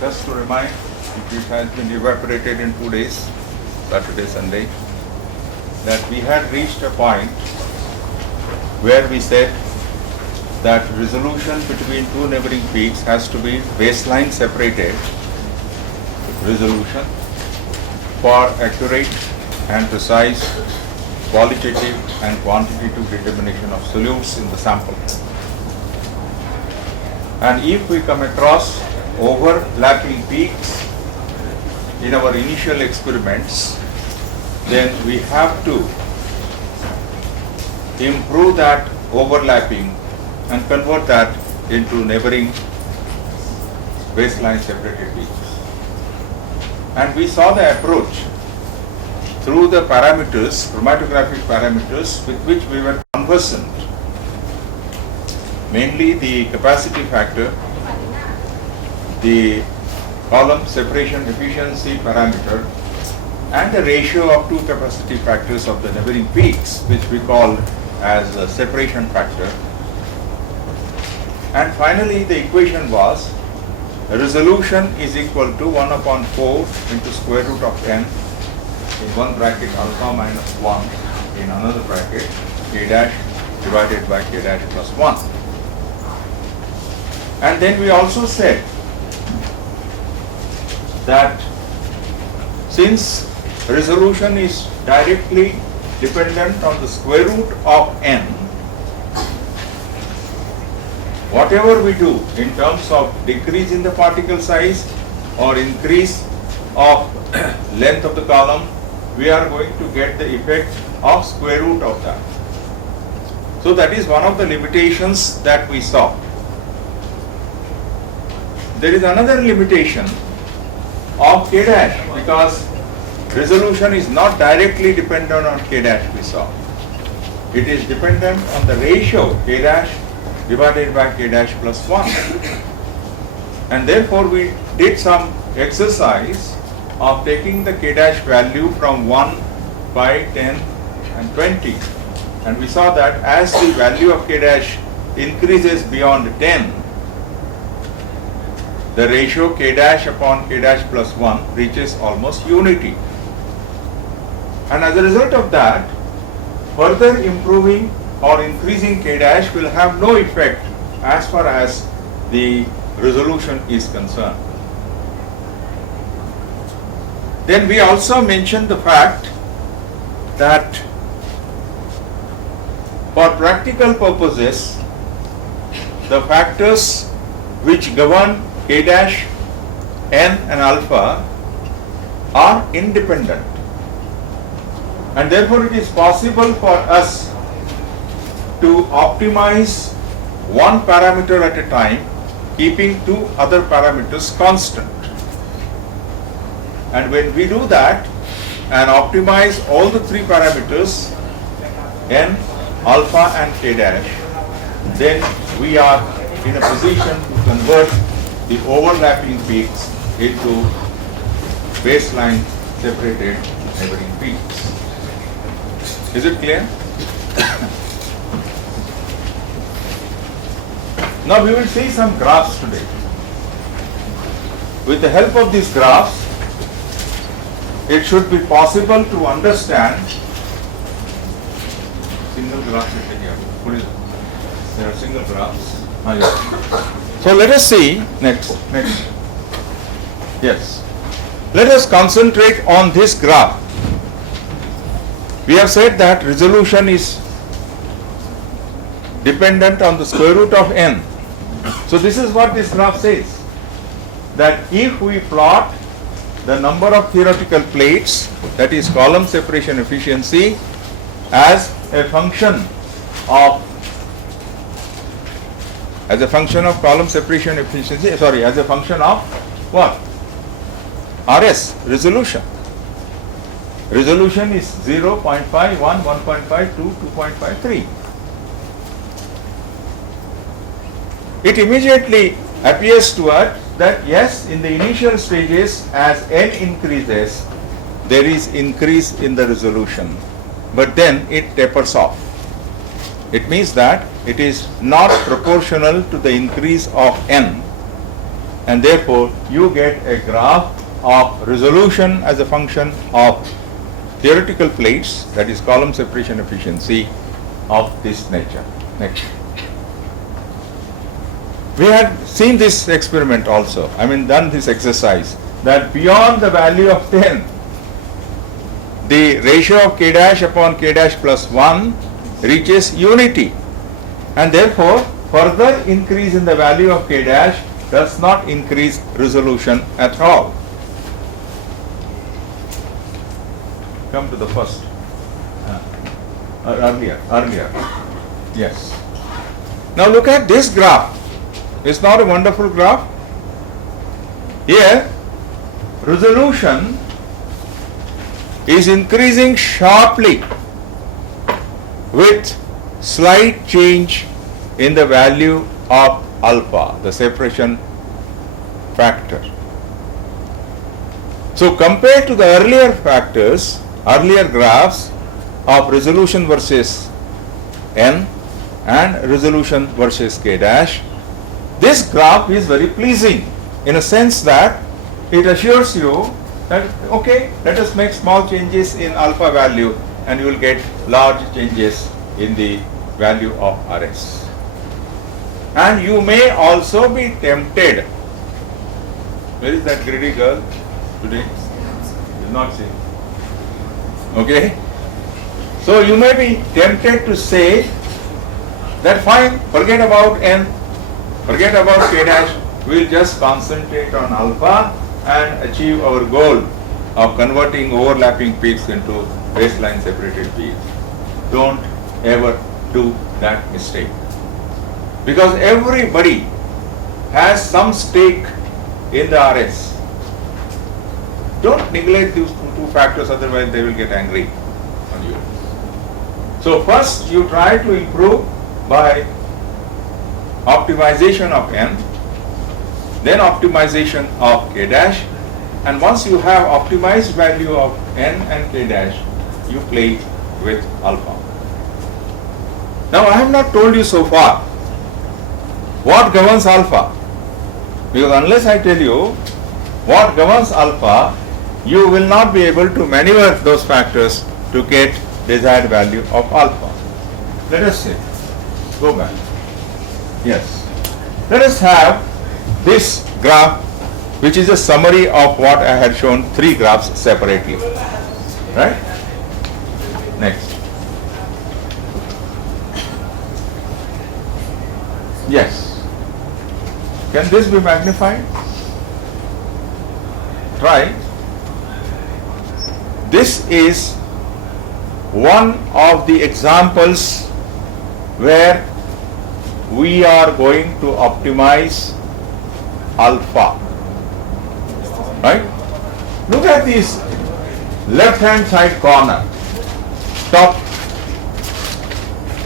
just to remind, it has been evaporated in 2 days, Saturday, Sunday, that we had reached a point where we said that resolution between two neighboring peaks has to be baseline separated resolution for accurate and precise qualitative and quantitative determination of solutes in the sample. And if we come across overlapping peaks in our initial experiments, then we have to improve that overlapping and convert that into neighboring baseline separated peaks. And we saw the approach through the parameters, chromatographic parameters with which we were conversant, mainly the capacity factor, the column separation efficiency parameter, and the ratio of two capacity factors of the neighboring peaks, which we call as a separation factor. And finally, the equation was resolution is equal to 1 upon 4 into square root of n in one bracket alpha minus 1 in another bracket k dash divided by k dash plus 1. And then we also said that since resolution is directly dependent on the square root of n, whatever we do in terms of decrease in the particle size or increase of length of the column, we are going to get the effect of square root of that. So that is one of the limitations that we saw. There is another limitation of k dash, because resolution is not directly dependent on k dash, we saw. It is dependent on the ratio k dash divided by k dash plus 1. And therefore we did some exercise of taking the k dash value from 1, 5, 10 and 20. And we saw that as the value of k dash increases beyond 10, the ratio k dash upon k dash plus 1 reaches almost unity. And as a result of that, further improving or increasing k dash will have no effect as far as the resolution is concerned. Then we also mentioned the fact that for practical purposes, the factors which govern k dash, n and alpha are independent, and therefore it is possible for us to optimize one parameter at a time, keeping two other parameters constant. And when we do that and optimize all the three parameters, n, alpha and k dash, then we are in a position to convert the overlapping peaks into baseline separated neighboring peaks. Is it clear? Now we will see some graphs today. With the help of these graphs, it should be possible to understand single graphs. There are single graphs. So let us see next. Yes. Let us concentrate on this graph. We have said that resolution is dependent on the square root of n. So this is what this graph says, that if we plot the number of theoretical plates, that is column separation efficiency, as a function of column separation efficiency, as a function of what? RS, resolution. Resolution is 0.51, 1.52, 2.53. It immediately appears to us that yes, in the initial stages, as n increases, there is increase in the resolution, but then it tapers off. It means that it is not proportional to the increase of n, and therefore you get a graph of resolution as a function of theoretical plates, that is column separation efficiency of this nature. Next. We had seen this experiment also, done this exercise, that beyond the value of 10, the ratio of k dash upon k dash plus 1 reaches unity, and therefore further increase in the value of k dash does not increase resolution at all. Come to the first. Earlier. Yes. Now look at this graph. It's not a wonderful graph? Here, resolution is increasing sharply with slight change in the value of alpha, the separation factor. So compared to the earlier factors, earlier graphs of resolution versus n and resolution versus k dash, this graph is very pleasing in a sense that it assures you that, okay, let us make small changes in alpha value and you will get large changes in the value of Rs. And you may also be tempted. Where is that greedy girl today? You'll not see. Okay? So you may be tempted to say that fine, forget about n, forget about k dash, we'll just concentrate on alpha and achieve our goal of converting overlapping peaks into baseline separated peaks. Don't ever do that mistake, because everybody has some stake in the RS. Don't neglect these two factors, otherwise they will get angry on you. So first you try to improve by optimization of n, then optimization of k dash, and once you have optimized value of n and k dash, you play with alpha. Now I have not told you so far what governs alpha, because unless I tell you what governs alpha, you will not be able to maneuver those factors to get desired value of alpha. Let us see. Go back. Yes. Let us have this graph, which is a summary of what I had shown, three graphs separately. Right? Next. Yes. Can this be magnified? Try. This is one of the examples where we are going to optimize alpha. Right? Look at this left hand side corner. Top.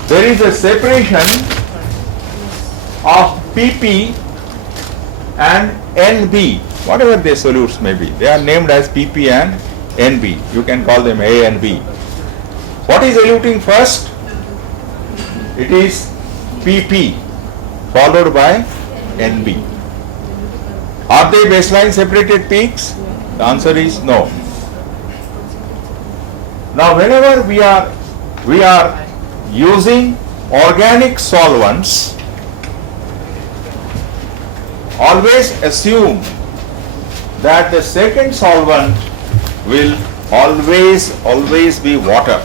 There is a separation of PP and NB, whatever their solutes may be. They are named as PP and NB. You can call them A and B. What is eluting first? It is PP followed by NB. Are they baseline separated peaks? The answer is no. Now whenever we are using organic solvents, always assume that the second solvent will always be water.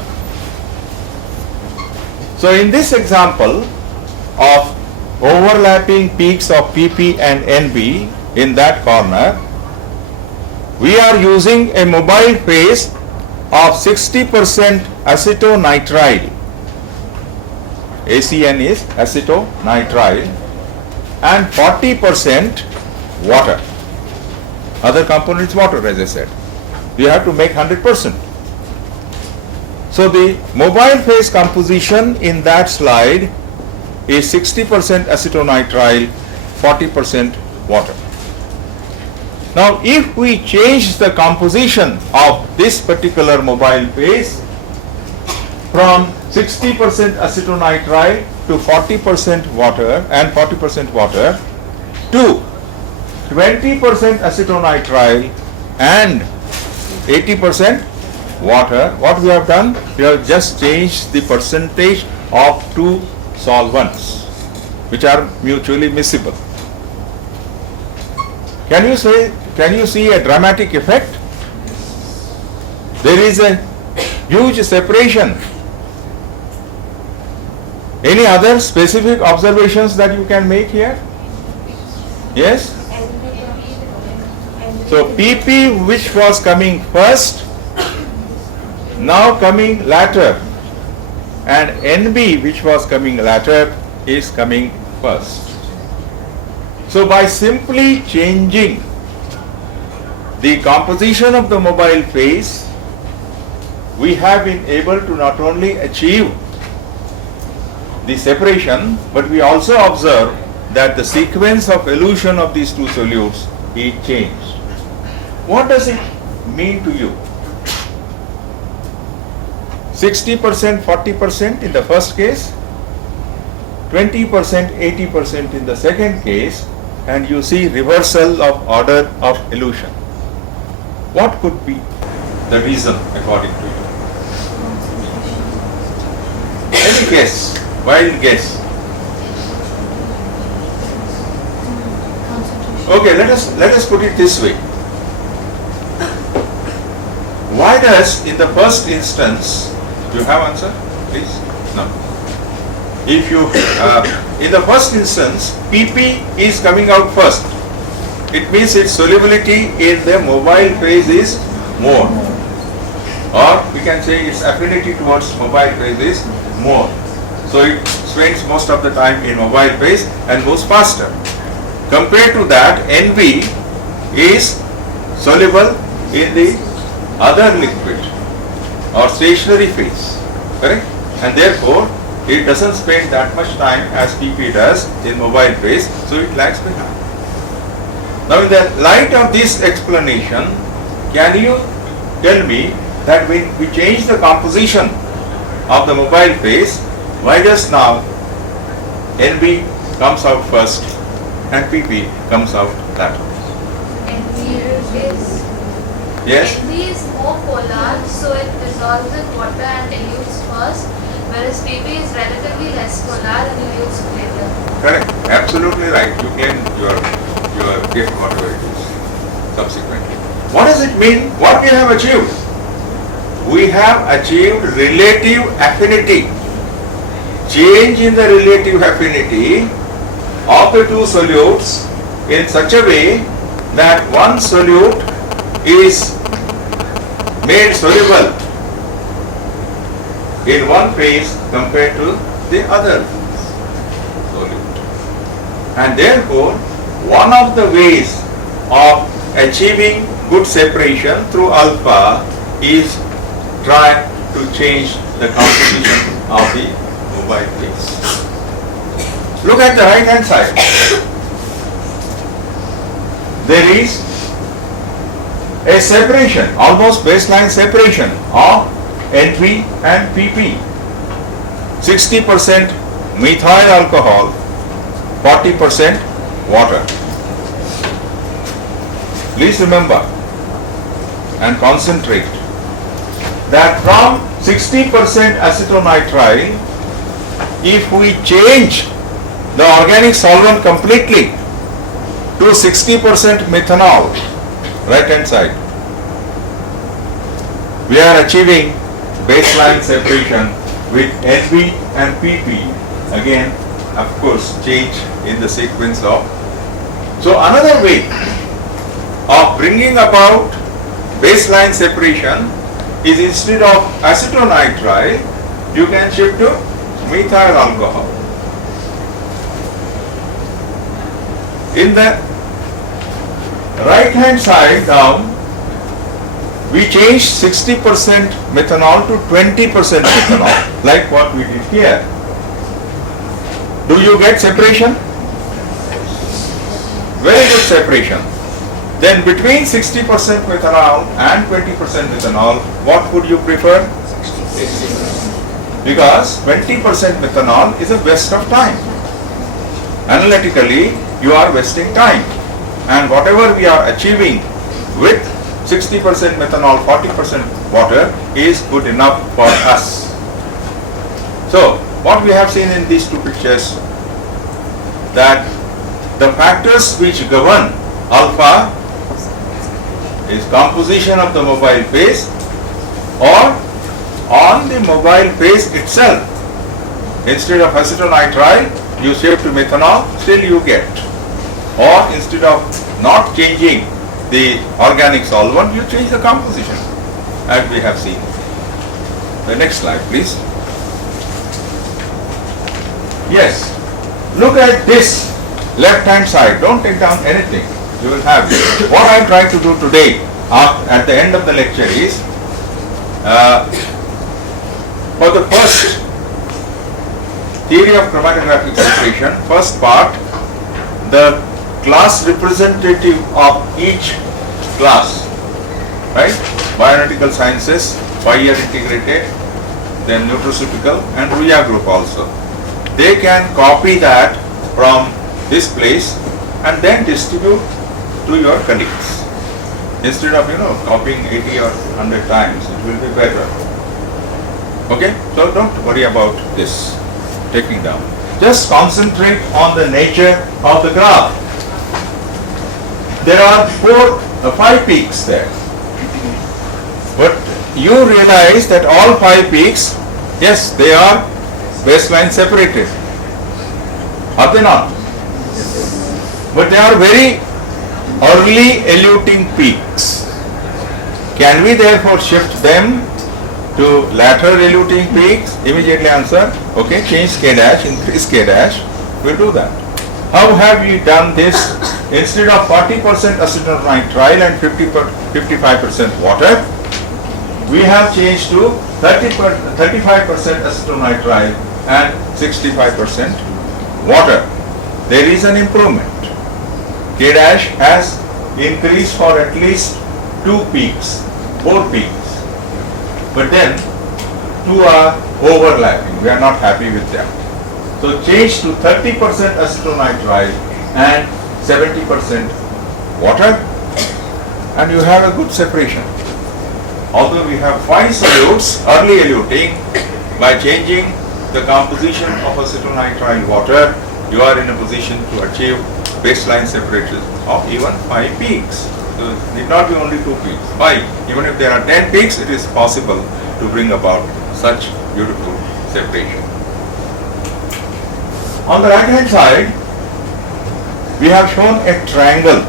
So in this example of overlapping peaks of PP and NB in that corner, we are using a mobile phase of 60% acetonitrile. ACN is acetonitrile, and 40% water. Other component is water, as I said. You have to make 100%. So the mobile phase composition in that slide is 60% acetonitrile, 40% water. Now if we change the composition of this particular mobile phase from 60% acetonitrile to 40% water and 40% water to 20% acetonitrile and 80% water, what we have done, we have just changed the percentage of two solvents which are mutually miscible. Can you see a dramatic effect? There is a huge separation. Any other specific observations that you can make here? Yes? So PP, which was coming first, now coming later, and NB, which was coming later, is coming first. So by simply changing the composition of the mobile phase, we have been able to not only achieve the separation, but we also observe that the sequence of elution of these two solutes is changed. What does it mean to you? 60%, 40% in the first case, 20%, 80% in the second case, and you see reversal of order of elution. What could be the reason according to you? Any guess? Wild guess. Okay, let us put it this way. Why does, in the first instance, you have answer, please? No. If you, in the first instance, PP is coming out first. It means its solubility in the mobile phase is more. Or we can say its affinity towards mobile phase is more. So it spends most of the time in mobile phase and moves faster. Compared to that, NB is soluble in the other liquid or stationary phase, correct? And therefore, it doesn't spend that much time as PP does in mobile phase, so it lags behind. Now, in the light of this explanation, can you tell me that when we change the composition of the mobile phase, why does now NB comes out first and PP comes out later? Yes? NB is more polar, so it dissolves in water and elutes first, whereas PP is relatively less polar and elutes later. Correct. Absolutely right. You claim your gift, whatever it is, subsequently. What does it mean? What we have achieved? We have achieved relative affinity. Change in the relative affinity of the two solutes in such a way that one solute is made soluble in one phase compared to the other solute. And therefore, one of the ways of achieving good separation through alpha is try to change the composition of the mobile phase. Look at the right hand side. There is a separation, almost baseline separation of NP and PP. 60% methyl alcohol, 40% water. Please remember and concentrate that from 60% acetonitrile, if we change the organic solvent completely to 60% methanol, right hand side, we are achieving baseline separation with NP and PP. Again, of course, change in the sequence of. So another way of bringing about baseline separation is, instead of acetonitrile, you can shift to methyl alcohol. In the right hand side down, we change 60% methanol to 20% methanol, like what we did here. Do you get separation? Very good separation. Then between 60% methanol and 20% methanol, what would you prefer? 60%. Because 20% methanol is a waste of time. Analytically, you are wasting time. and whatever we are achieving with 60% methanol, 40% water is good enough for us. So what we have seen in these two pictures, that the factors which govern alpha is composition of the mobile phase, or on the mobile phase itself, instead of acetonitrile you shift to methanol, still you get, or instead of not changing the organic solvent, you change the composition, as we have seen. The next slide, please. Yes, look at this left hand side. Don't take down anything, you will have it. What I am trying to do today at the end of the lecture is, for the first theory of chromatographic separation, first part, the class representative of each class, right? Bioanalytical sciences, 5-year integrated, then nutraceutical and RUYA group also. They can copy that from this place and then distribute to your colleagues. Instead of, copying 80 or 100 times, it will be better. Okay? So don't worry about this taking down. Just concentrate on the nature of the graph. There are 5 peaks there. But you realize that all 5 peaks, yes, they are baseline separated. Are they not? But they are very early eluting peaks. Can we therefore shift them to later eluting peaks? Immediately answer, okay, change K dash, increase K dash, we'll do that. How have we done this? Instead of 40% acetonitrile and 55% water, we have changed to 35% acetonitrile and 65% water. There is an improvement. K dash has increased for at least 4 peaks. But then 2 are overlapping. We are not happy with them. So change to 30% acetonitrile and 70% water, and you have a good separation. Although we have 5 solutes early eluting, by changing the composition of acetonitrile water, you are in a position to achieve baseline separation of even 5 peaks. So it need not be only 2 peaks, 5. Even if there are 10 peaks, it is possible to bring about such beautiful separation. On the right hand side, we have shown a triangle.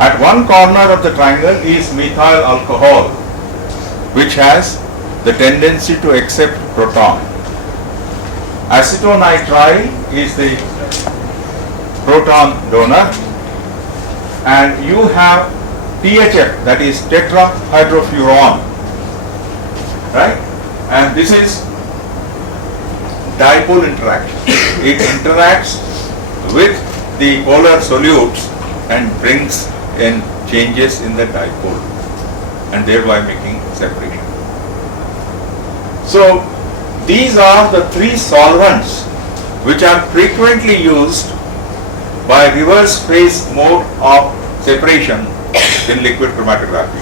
At one corner of the triangle is methyl alcohol, which has the tendency to accept proton. Acetonitrile is the proton donor, and you have THF, that is tetrahydrofuran, right? And this is dipole interaction. It interacts with the polar solutes and brings in changes in the dipole, and thereby making separation. So these are the 3 solvents which are frequently used by reverse phase mode of separation in liquid chromatography.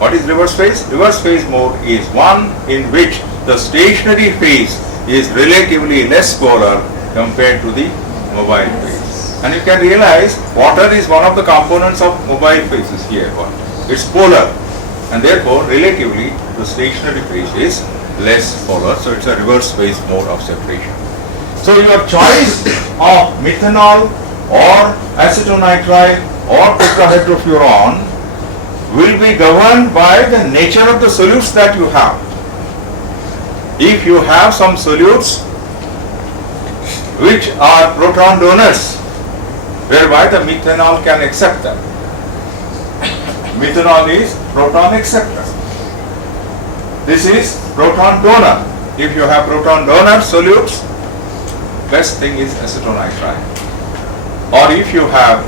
What is reverse phase? Reverse phase mode is one in which the stationary phase is relatively less polar compared to the mobile phase. And you can realize water is one of the components of mobile phases here. It's polar, and therefore relatively the stationary phase is less polar, so it's a reverse phase mode of separation. So your choice of methanol or acetonitrile or tetrahydrofuran will be governed by the nature of the solutes that you have. If you have some solutes which are proton donors, whereby the methanol can accept them. Methanol is proton acceptor. This is proton donor. If you have proton donor solutes, best thing is acetonitrile. Or if you have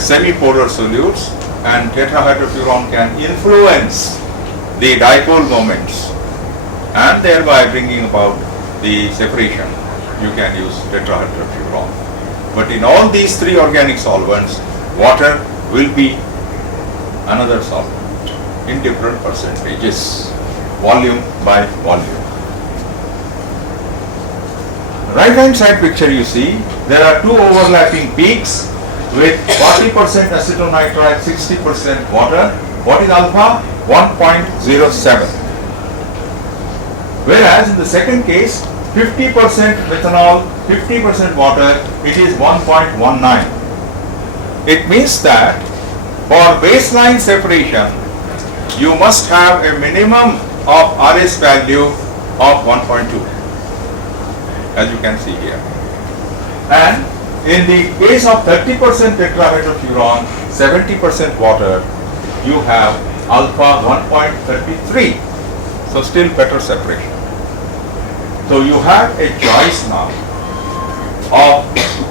semi-polar solutes and tetrahydrofuran can influence the dipole moments and thereby bringing about the separation, you can use tetrahydrofuran. But in all these three organic solvents, water will be another solvent in different percentages, volume by volume. Right hand side picture you see, there are two overlapping peaks with 40% acetonitrile, 60% water. What is alpha? 1.07. Whereas in the second case, 50% methanol, 50% water, it is 1.19. It means that for baseline separation, you must have a minimum of RS value of 1.2, as you can see here. And in the case of 30% tetrahydrofuran, 70% water, you have alpha 1.33. So still better separation. So you have a choice now of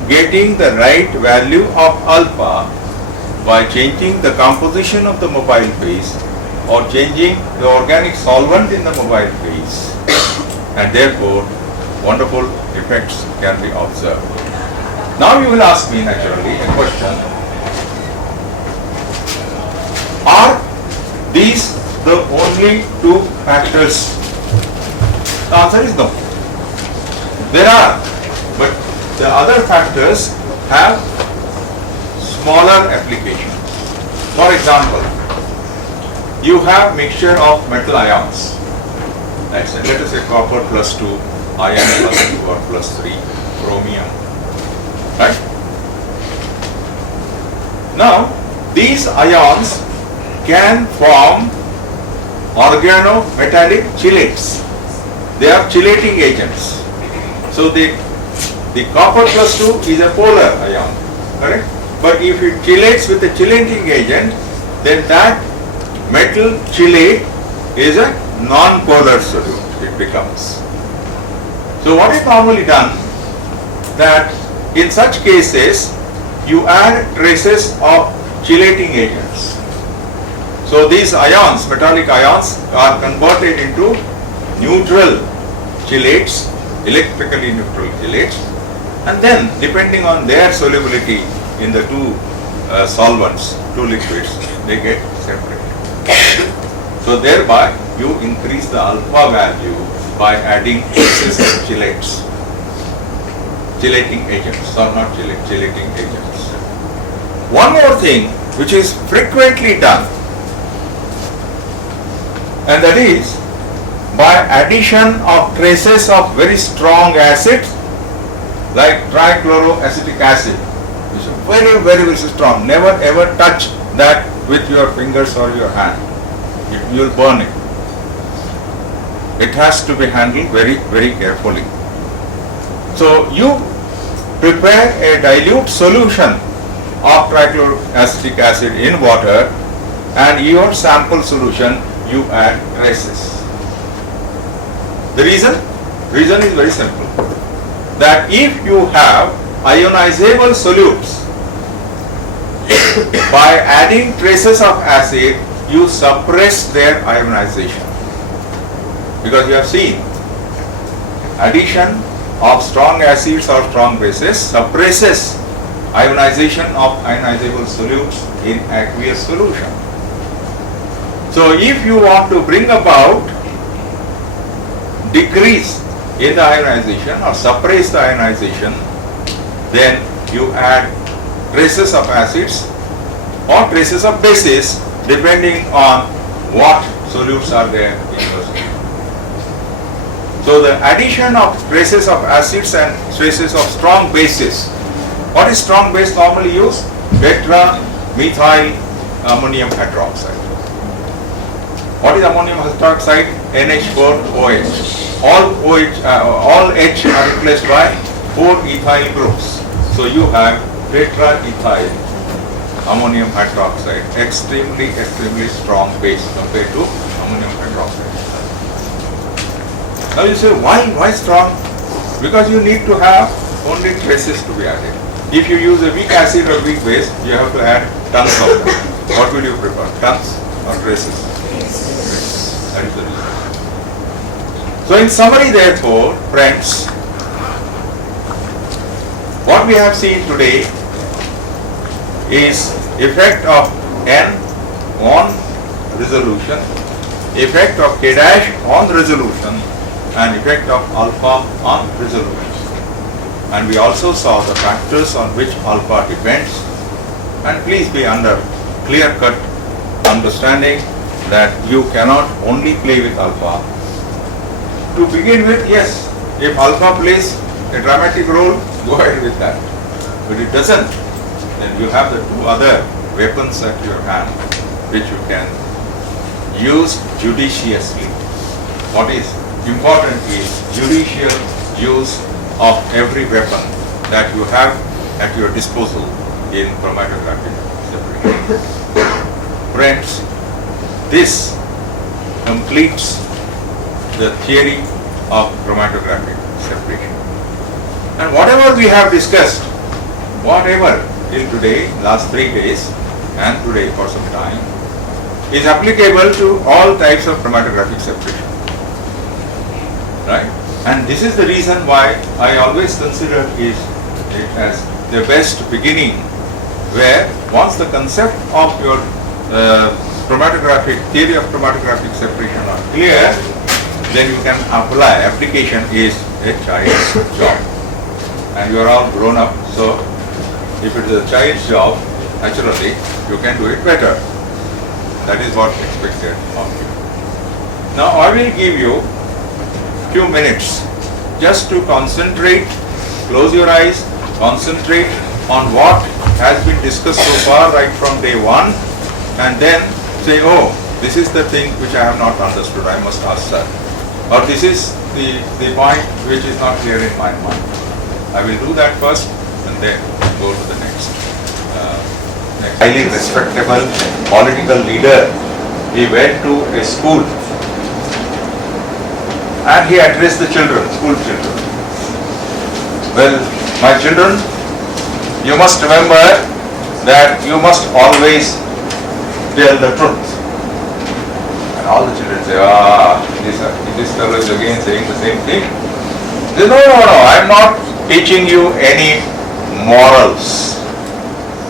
getting the right value of alpha by changing the composition of the mobile phase or changing the organic solvent in the mobile phase, and therefore wonderful effects can be observed. Now you will ask me naturally a question: are these the only two factors? The answer is no. There are, but the other factors have smaller applications. For example, you have mixture of metal ions. Let us say copper plus 2, iron plus 2 or plus 3, chromium. Right? Now, these ions can form organometallic chelates. They are chelating agents. So the copper plus 2 is a polar ion, correct? But if it chelates with a chelating agent, then that metal chelate is a non-polar solute, it becomes. So what is normally done, that in such cases, you add traces of chelating agents. So these ions, metallic ions, are converted into neutral chelates, electrically neutral chelates, and then depending on their solubility in the two solvents, two liquids, they get separated. So thereby you increase the alpha value by adding traces of chelates, chelating agents, or not chelating agents. One more thing which is frequently done, and that is by addition of traces of very strong acids like trichloroacetic acid, which is very, very, very strong. Never ever touch that with your fingers or your hand. You will burn it. It has to be handled very, very carefully. So you prepare a dilute solution of trichloroacetic acid in water, and your sample solution you add traces. The reason is very simple, that if you have ionizable solutes, by adding traces of acid, you suppress their ionization. Because you have seen, addition of strong acids or strong bases suppresses ionization of ionizable solutes in aqueous solution. So if you want to bring about decrease in the ionization or suppress the ionization, then you add traces of acids or traces of bases depending on what solutes are there in the solution. So the addition of traces of acids and traces of strong bases. What is strong base normally used? Tetramethyl ammonium hydroxide. What is ammonium hydroxide? NH4OH. All H are replaced by 4 ethyl groups. So you have tetraethyl ammonium hydroxide, extremely strong base compared to ammonium hydroxide. Now you say, why strong? Because you need to have only traces to be added. If you use a weak acid or weak base, you have to add tons of them. What will you prefer, tons or traces? That is the reason. So in summary, therefore, friends, what we have seen today is effect of N on resolution, effect of K dash on resolution, and effect of alpha on resolution. And we also saw the factors on which alpha depends. And please be under clear-cut understanding that you cannot only play with alpha. To begin with, yes, if alpha plays a dramatic role, go ahead with that. But it doesn't, then you have the two other weapons at your hand which you can use judiciously. What is important is judicial use of every weapon that you have at your disposal in chromatographic separation. Friends, this completes the theory of chromatographic separation. And whatever we have discussed, whatever till today, last 3 days, and today for some time, is applicable to all types of chromatographic separation. Right? And this is the reason why I always consider it as the best beginning, where once the concept of your theory of chromatographic separation are clear, then you can apply. Application is a child's job. And you are all grown up, so if it is a child's job, naturally you can do it better. That is what is expected of you. Now I will give you few minutes just to concentrate, close your eyes, concentrate on what has been discussed so far right from day one, and then say, oh, this is the thing which I have not understood, I must ask sir. Or this is the point which is not clear in my mind. I will do that first and then go to the next. Highly respectable political leader, he went to a school and he addressed the children, school children. Well, my children, you must remember that you must always tell the truth. And all the children say, this fellow is again saying the same thing. They say, no, I am not teaching you any morals.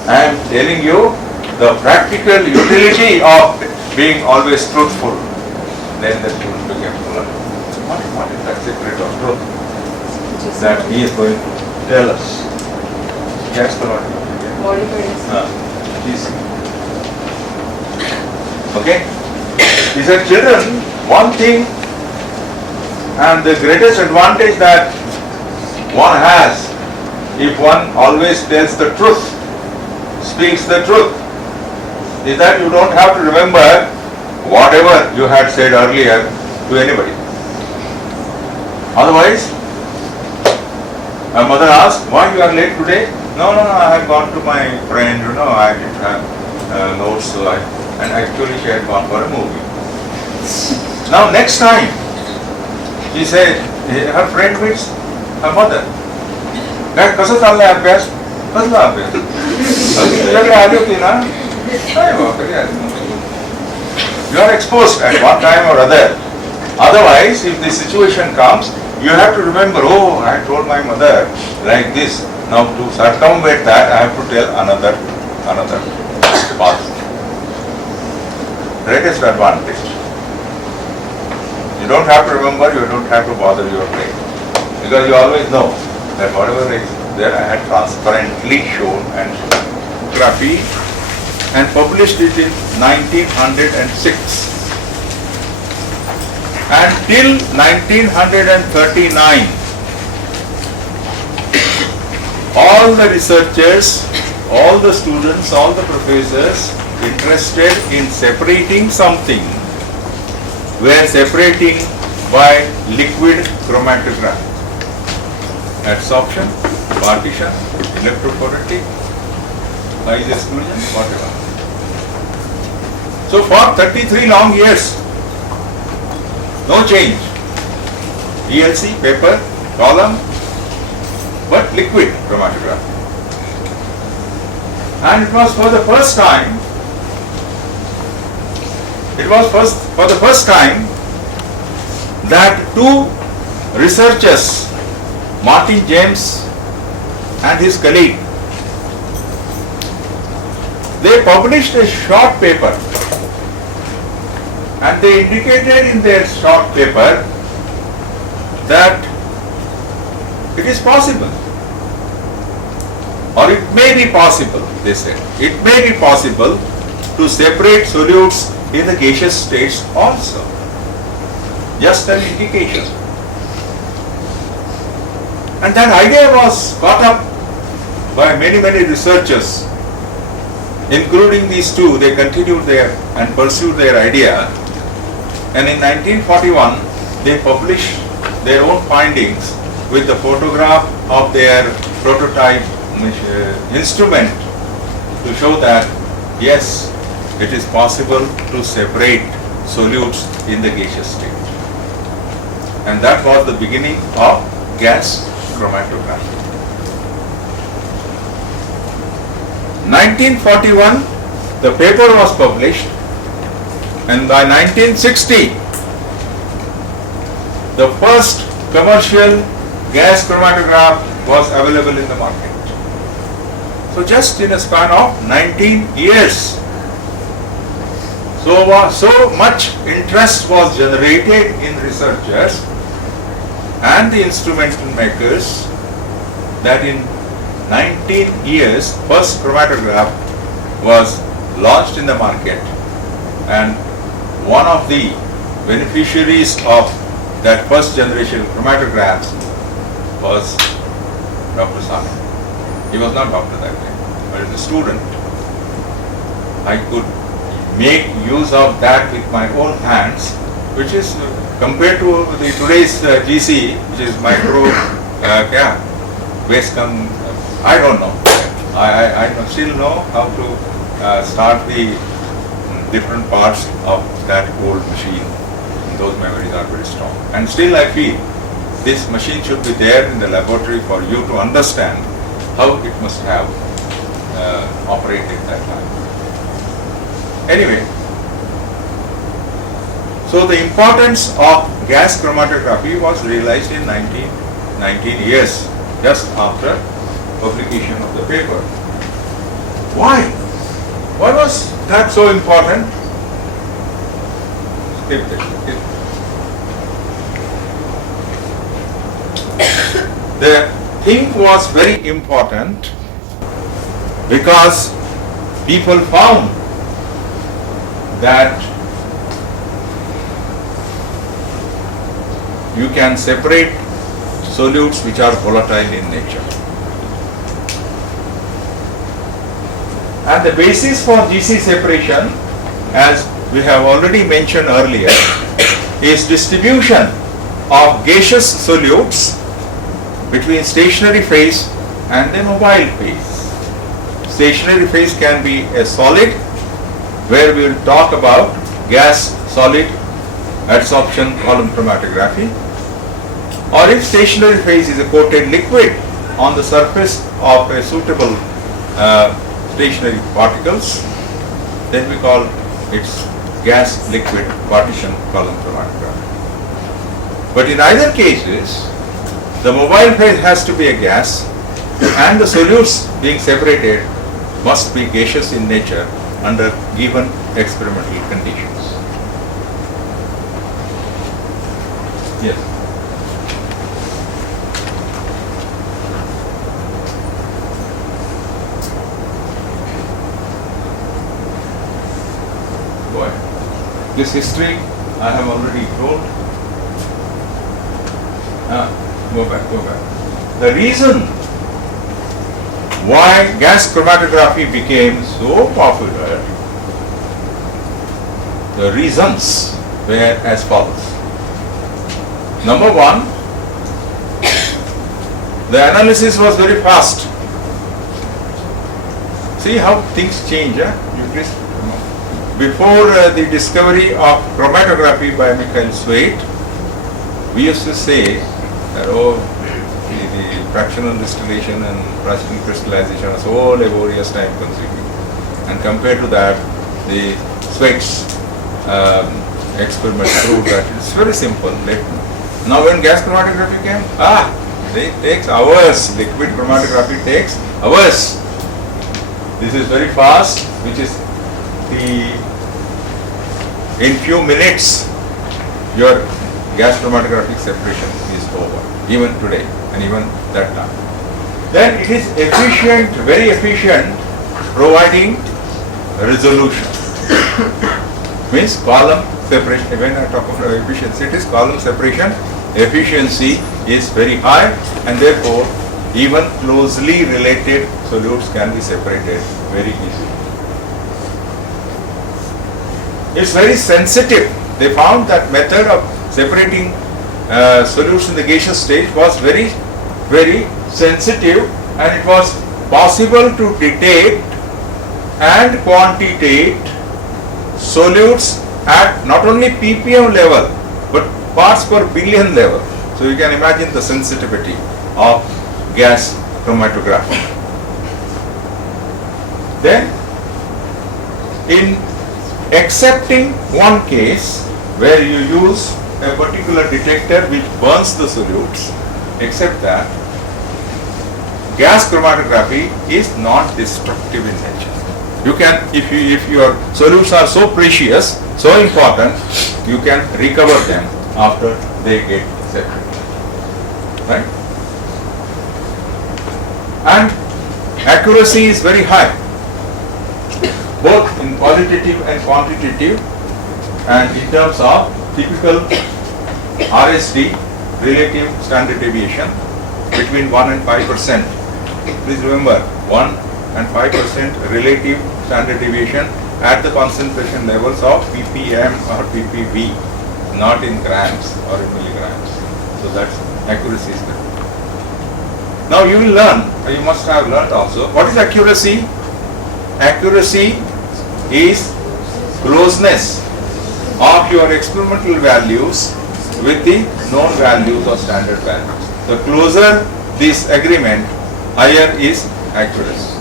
I am telling you the practical utility of being always truthful. Then the children became full. What is that secret of truth that he is going to tell us? Yes, the Lord. Okay? He said, children, one thing and the greatest advantage that one has if one always tells the truth, speaks the truth, is that you don't have to remember whatever you had said earlier to anybody. Otherwise, my mother asked, why you are late today? No, I have gone to my friend, I didn't have notes, so and actually she had gone for a movie. Now next time, she said, her friend meets her mother. कसं चाललंय अभ्यास? कसला अभ्यास? तुझ्याकडे आली होती ना? You are exposed at one time or other. Otherwise, if the situation comes, you have to remember, oh, I told my mother like this. Now to circumvent that, I have to tell another path. Greatest advantage. You don't have to remember, you don't have to bother your brain. Because you always know that whatever is there, I had transparently shown and graphy and published it in 1906. And till 1939, all the researchers, all the students, all the professors interested in separating something were separating by liquid chromatography. Adsorption, partition, electrophoretic, phase exclusion, whatever. So for 33 long years, no change. ELC, paper, column, but liquid chromatography. And it was for the first time, that two researchers, Martin James and his colleague, they published a short paper, and they indicated in their short paper that it is possible, or it may be possible, they said, it may be possible to separate solutes in the gaseous states also. Just an indication. And that idea was caught up by many researchers, including these two. They continued their and pursued their idea, and in 1941 they published their own findings with the photograph of their prototype instrument to show that yes, it is possible to separate solutes in the gaseous state. And that was the beginning of gas chromatography. 1941, the paper was published, and by 1960, the first commercial gas chromatograph was available in the market. So just in a span of 19 years, so much interest was generated in researchers and the instrumental makers that in 19 years, first chromatograph was launched in the market, and one of the beneficiaries of that first generation chromatographs was Dr. Sane. He was not doctor that time, but as a student, I could make use of that with my own hands, which is compared to the today's GC, which is micro, waste I don't know. I still know how to start the different parts of that old machine. Those memories are very strong. And still I feel this machine should be there in the laboratory for you to understand how it must have operated that time. Anyway, so the importance of gas chromatography was realized in 19 years, just after publication of the paper. Why? Why was that so important? Skip it. The thing was very important because people found that you can separate solutes which are volatile in nature. And the basis for GC separation, as we have already mentioned earlier, is distribution of gaseous solutes between stationary phase and the mobile phase. Stationary phase can be a solid, where we will talk about gas solid adsorption column chromatography, or if stationary phase is a coated liquid on the surface of a suitable stationary particles, then we call it gas liquid partition column chromatography. But in either cases, the mobile phase has to be a gas, and the solutes being separated must be gaseous in nature under given experimental conditions. Yes. Go ahead. This history I have already told. Go back. The reason why gas chromatography became so popular, the reasons were as follows. Number one, the analysis was very fast. See how things change. Before the discovery of chromatography by Michael Sweet, we used to say that the fractional distillation and fractional crystallization are so laborious, time consuming, and compared to that, the Sweet's experiment proved that it's very simple. Now when gas chromatography came, It takes hours. Liquid chromatography takes hours. This is very fast, which is in few minutes your gas chromatographic separation is over, even today and even that time. Then it is efficient, very efficient, providing resolution. Means column separation. When I talk about efficiency, it is column separation. Efficiency is very high, and therefore even closely related solutes can be separated very easily. It's very sensitive. They found that method of separating solutes in the gaseous stage was very, very sensitive, and it was possible to detect and quantitate solutes at not only ppm level but parts per billion level. So you can imagine the sensitivity of gas chromatography. Then, in accepting one case where you use a particular detector which burns the solutes, except that gas chromatography is not destructive in nature. You can, if your solutes are so precious, so important, you can recover them after they get separated. Right? And accuracy is very high, both in qualitative and quantitative, and in terms of typical RSD, relative standard deviation, between 1 and 5%. Please remember, 1 and 5% relative standard deviation at the concentration levels of ppm or ppb, not in grams or in milligrams. So that's accuracy is good. Now you will learn, you must have learned also, what is accuracy? Accuracy is closeness of your experimental values with the known values or standard values. The closer this agreement, higher is accuracy.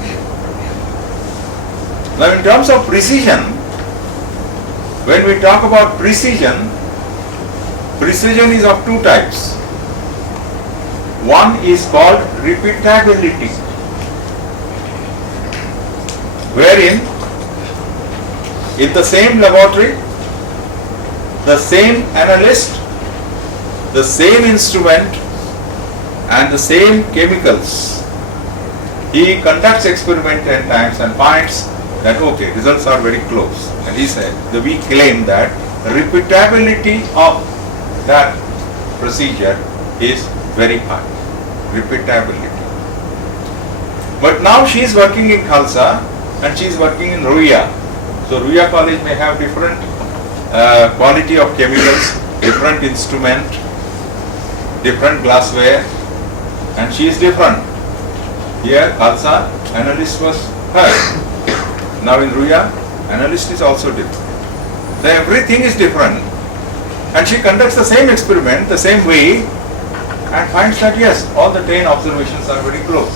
Now in terms of precision, when we talk about precision, precision is of two types. One is called repeatability, wherein in the same laboratory, the same analyst, the same instrument and the same chemicals, he conducts experiment 10 times and finds that okay, results are very close. And he said that we claim that repeatability of that procedure is very high. Repeatability. But now she is working in Khalsa and she is working in Ruia. So Ruia college may have different quality of chemicals, different instrument, different glassware, and she is different. Here Khalsa analyst was her. Now in Ruia, analyst is also different. Then everything is different, and she conducts the same experiment the same way and finds that yes, all the 10 observations are very close.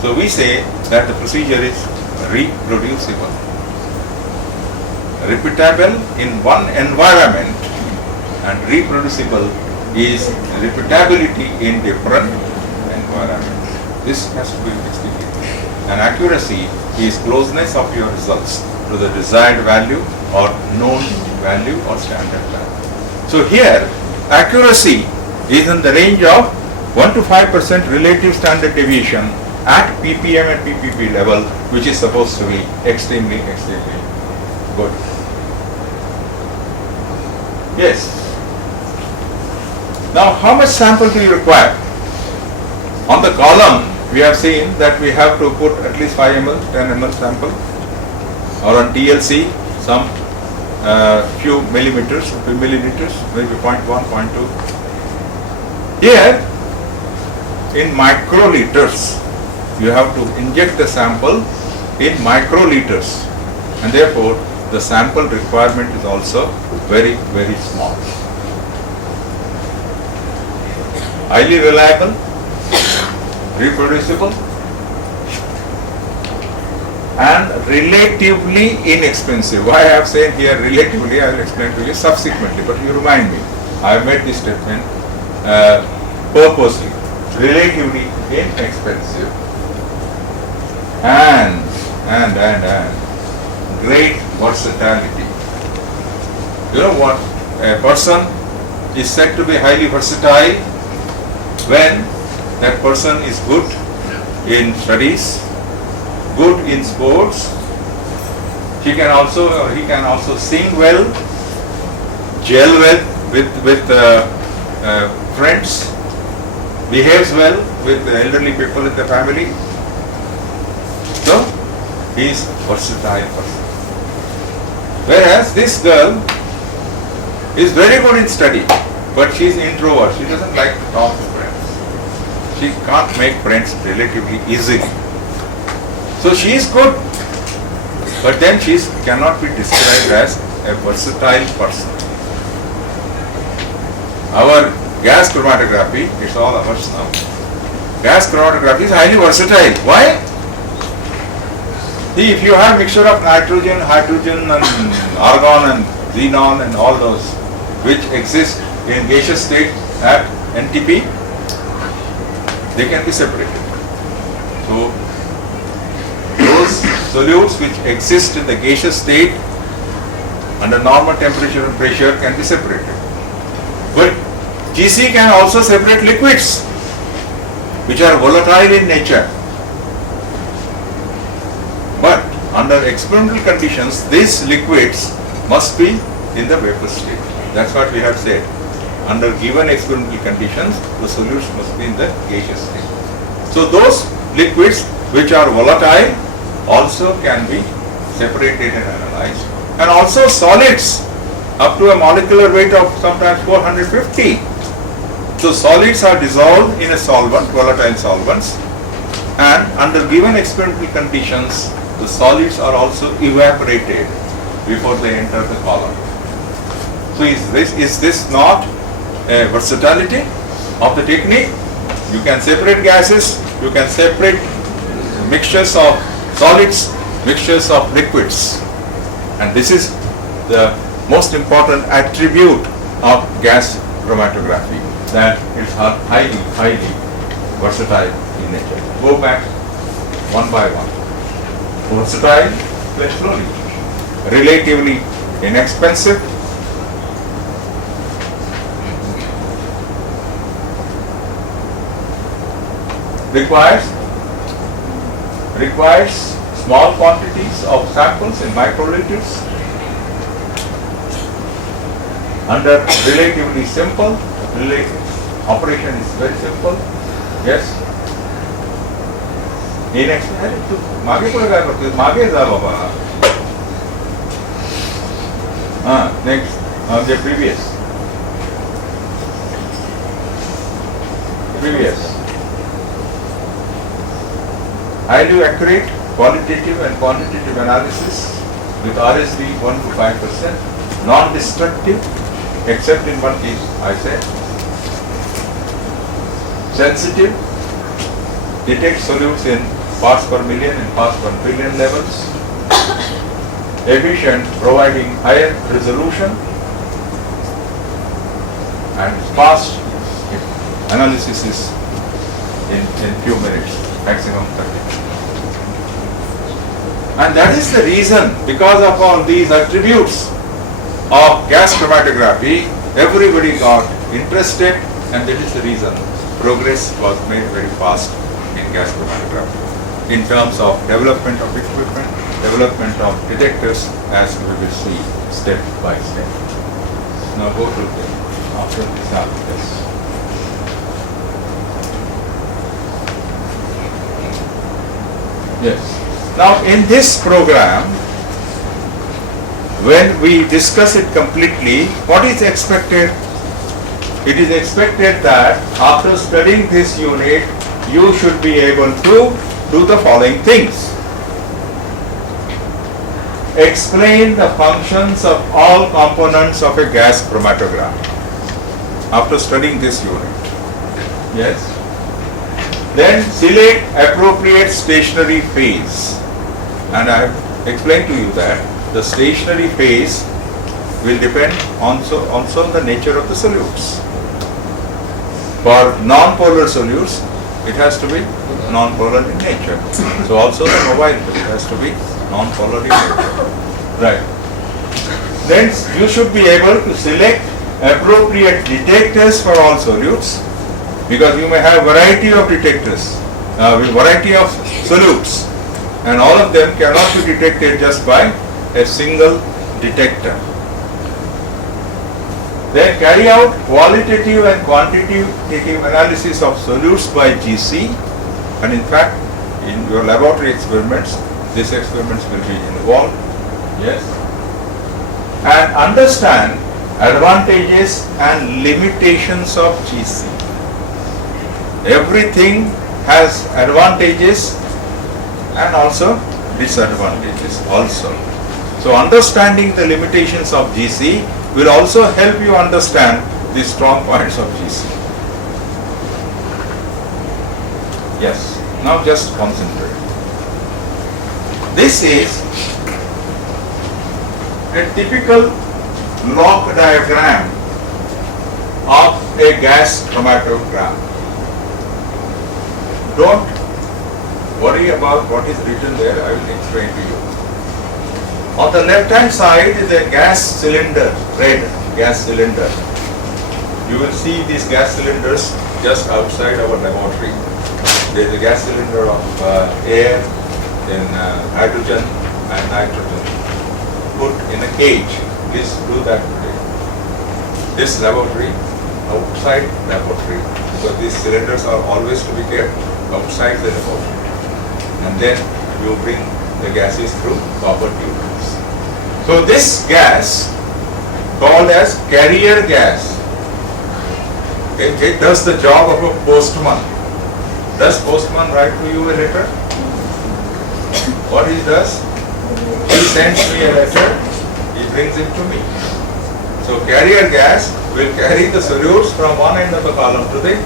So we say that the procedure is reproducible. Repeatable in one environment and reproducible is repeatability in different environments. This has to be investigated. And accuracy is closeness of your results to the desired value or known value or standard value. So here, accuracy is in the range of 1 to 5% relative standard deviation at ppm and ppb level, which is supposed to be extremely, extremely good. Yes. Now, how much sample do you require? On the column, we have seen that we have to put at least 5 ml, 10 ml sample, or on TLC, some few milliliters, maybe 0.1, 0.2. Here, in microliters, you have to inject the sample in microliters, and therefore the sample requirement is also very, very small. Highly reliable, reproducible, and relatively inexpensive. Why I have said here relatively, I will explain to you subsequently, but you remind me. I have made this statement purposely, relatively inexpensive, and great versatility. You know what? A person is said to be highly versatile when that person is good in studies, good in sports. He can also sing well, gel well with friends, behaves well with the elderly people in the family. So he is versatile person. Whereas this girl is very good in study, but she is introvert. She doesn't like to talk to friends. She can't make friends relatively easily. So she is good, but then she cannot be described as a versatile person. Our gas chromatography, it's all ours now. Gas chromatography is highly versatile. Why? See, if you have mixture of nitrogen, hydrogen and argon and xenon and all those which exist in gaseous state at NTP, they can be separated. So those solutes which exist in the gaseous state under normal temperature and pressure can be separated. But GC can also separate liquids which are volatile in nature. But under experimental conditions, these liquids must be in the vapor state. That's what we have said. Under given experimental conditions, the solution must be in the gaseous state. So those liquids which are volatile also can be separated and analyzed. And also solids up to a molecular weight of sometimes 450. So solids are dissolved in a solvent, volatile solvents, and under given experimental conditions, the solids are also evaporated before they enter the column. So is this not a versatility of the technique? You can separate gases, you can separate mixtures of solids, mixtures of liquids. And this is the most important attribute of gas chromatography, that it's highly versatile in nature. Go back one by one. Versatile, very slowly. Relatively inexpensive. Requires small quantities of samples in microliters. Under relatively simple, operation is very simple. Yes. Inexpensive. मागे पुढे काय करतोय? मागे जा बाबा. Next, the previous. Highly accurate qualitative and quantitative analysis with RSD 1 to 5%, non-destructive except in one case, I said. Sensitive, detect solutes in parts per million and parts per billion levels. Efficient, providing higher resolution, and fast analysis is in few minutes, maximum 30. And that is the reason, because of all these attributes of gas chromatography, everybody got interested, and that is the reason progress was made very fast in gas chromatography in terms of development of equipment, development of detectors, as we will see step by step. Now go to the after this test. Yes. Now in this program, when we discuss it completely, what is expected? It is expected that after studying this unit, you should be able to do the following things. Explain the functions of all components of a gas chromatograph after studying this unit. Yes. Then select appropriate stationary phase. And I have explained to you that the stationary phase will depend also on the nature of the solutes. For non-polar solutes, it has to be non-polar in nature. So also the mobile has to be non-polar in nature. Right. Then you should be able to select appropriate detectors for all solutes, because you may have variety of detectors, variety of solutes, and all of them cannot be detected just by a single detector. Then carry out qualitative and quantitative analysis of solutes by GC, and in fact in your laboratory experiments these experiments will be involved. Yes. And understand advantages and limitations of GC. Everything has advantages and also disadvantages also. So understanding the limitations of GC will also help you understand the strong points of GC. Yes, now just concentrate. This is a typical block diagram of a gas chromatograph. Don't worry about what is written there, I will explain to you. On the left hand side is a gas cylinder, red gas cylinder. You will see these gas cylinders just outside our laboratory. There is a gas cylinder of air, then hydrogen and nitrogen put in a cage. Please do that today. This laboratory, outside laboratory, because these cylinders are always to be kept outside the laboratory. And then you bring the gases through copper tubes. So this gas, called as carrier gas, it does the job of a postman. Does postman write to you a letter? What he does? He sends me a letter, he brings it to me. So carrier gas will carry the solutes from one end of the column to the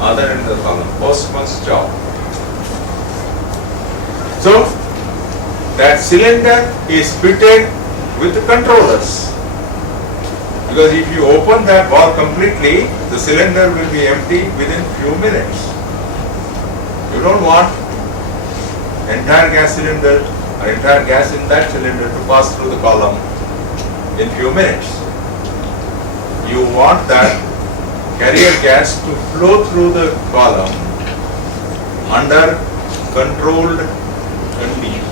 other end of the column. Postman's job. So that cylinder is fitted with the controllers, because if you open that valve completely, the cylinder will be empty within few minutes. You don't want entire gas cylinder or entire gas in that cylinder to pass through the column in few minutes. You want that carrier gas to flow through the column under controlled conditions.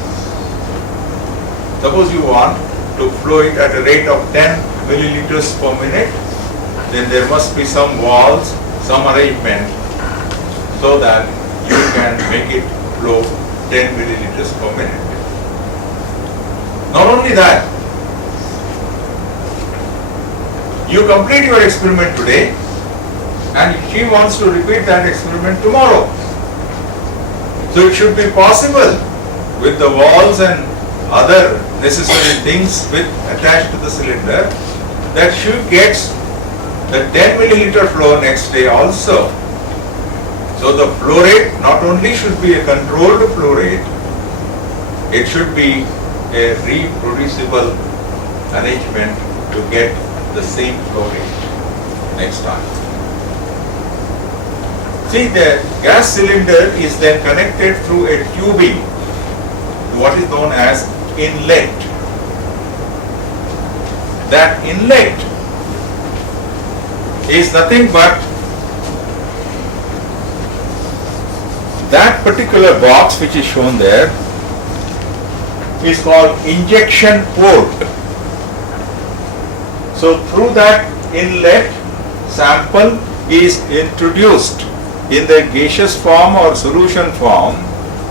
Suppose you want to flow it at a rate of 10 milliliters per minute, then there must be some valves, some arrangement, so that you can make it flow 10 milliliters per minute. Not only that, you complete your experiment today and she wants to repeat that experiment tomorrow. So it should be possible with the valves and other necessary things attached to the cylinder that she gets the 10 milliliter flow next day also. So the flow rate not only should be a controlled flow rate, it should be a reproducible arrangement to get the same flow rate next time. See, the gas cylinder is then connected through a tubing to what is known as inlet. That inlet is nothing but that particular box which is shown there is called injection port. So through that inlet, sample is introduced in the gaseous form or solution form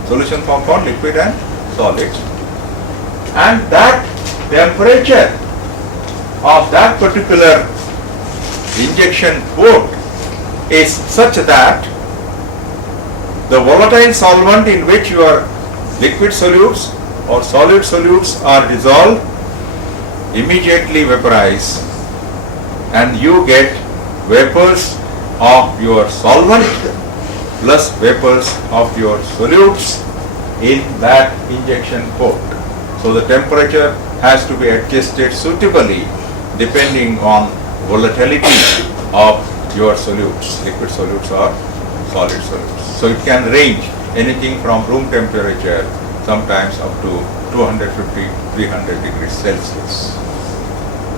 for liquid and solid, and that temperature of that particular injection port is such that the volatile solvent in which your liquid solutes or solid solutes are dissolved immediately vaporize, and you get vapors of your solvent plus vapors of your solutes in that injection port. So the temperature has to be adjusted suitably depending on volatility of your solutes, liquid solutes or solid solutes. So it can range anything from room temperature, sometimes up to 250, 300 degrees Celsius.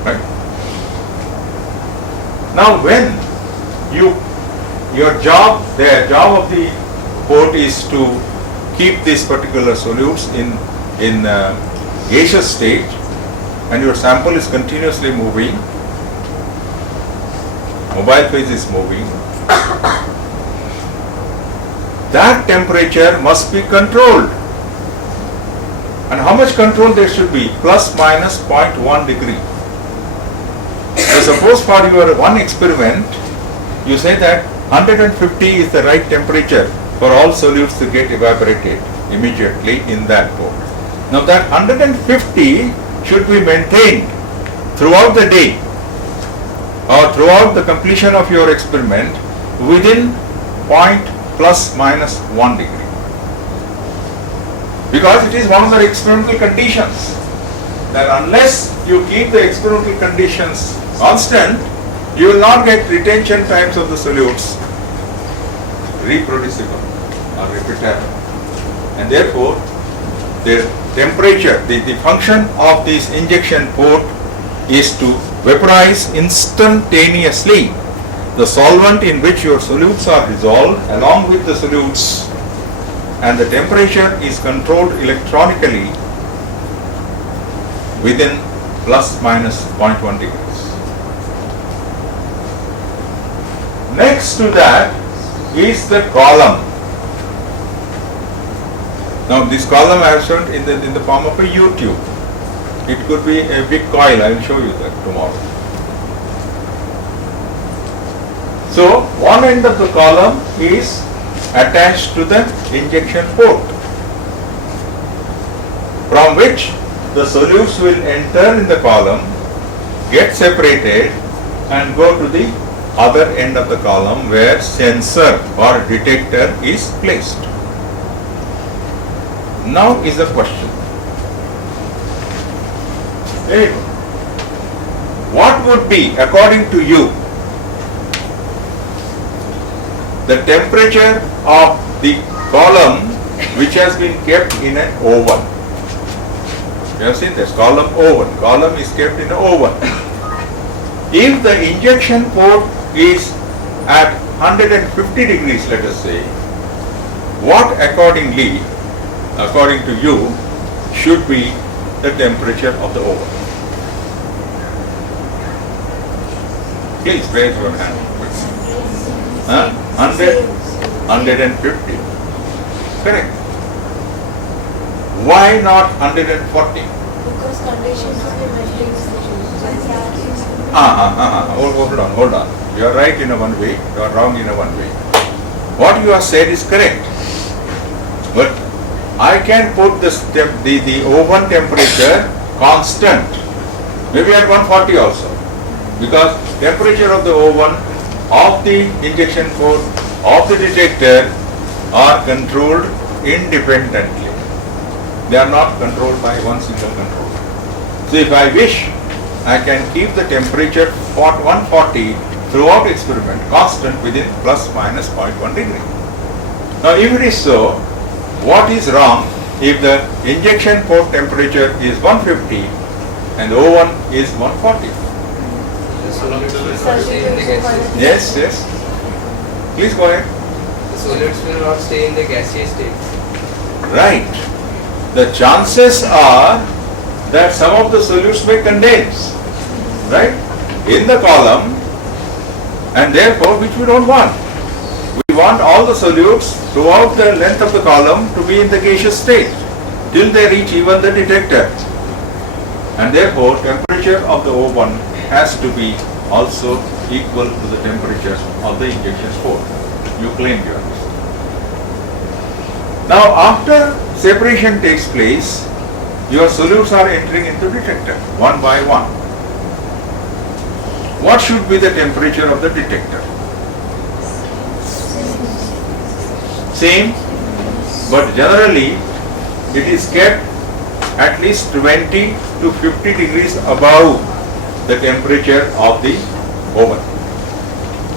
Right? Now when your job, the job of the port is to keep these particular solutes in gaseous state, and your sample is continuously moving, mobile phase is moving, that temperature must be controlled. And how much control there should be? Plus minus 0.1 degree. So suppose for your one experiment, you say that 150 is the right temperature for all solutes to get evaporated immediately in that port. Now that 150 should be maintained throughout the day or throughout the completion of your experiment within point plus minus 1 degree. Because it is one of the experimental conditions that unless you keep the experimental conditions constant, you will not get retention times of the solutes reproducible or repeatable. And therefore, the temperature, the function of this injection port is to vaporize instantaneously the solvent in which your solutes are dissolved along with the solutes, and the temperature is controlled electronically within plus minus 0.1 degrees. Next to that is the column. Now this column I have shown in the form of a U-tube. It could be a big coil. I will show you that tomorrow. So one end of the column is attached to the injection port, from which the solutes will enter in the column, get separated, and go to the other end of the column where sensor or detector is placed. Now is the question. Very good. What would be, according to you, the temperature of the column which has been kept in an oven? You have seen this column oven. Column is kept in an oven. If the injection port is at 150 degrees, let us say, what according to you, should be the temperature of the oven? Please raise your hand. 100, 150. Correct. Why not 140? Because conditions of the melting Hold on. You are right in a one way, you are wrong in a one way. What you have said is correct. But I can put the oven temperature constant, maybe at 140 also, because temperature of the oven, of the injection port, of the detector are controlled independently. They are not controlled by one single controller. So if I wish, I can keep the temperature for 140 throughout experiment constant within plus minus 0.1 degree. Now if it is so, what is wrong if the injection port temperature is 150 and the oven is 140? Yes. Please go ahead. The solids will not stay in the gaseous state. Right. The chances are that some of the solutes may condense, right, in the column, and therefore which we don't want. We want all the solutes throughout the length of the column to be in the gaseous state till they reach even the detector, and therefore temperature of the oven has to be also equal to the temperature of the injection port. You claim you understand. Now after separation takes place, your solutes are entering into detector one by one. What should be the temperature of the detector? Same, but generally it is kept at least 20 to 50 degrees above the temperature of the oven.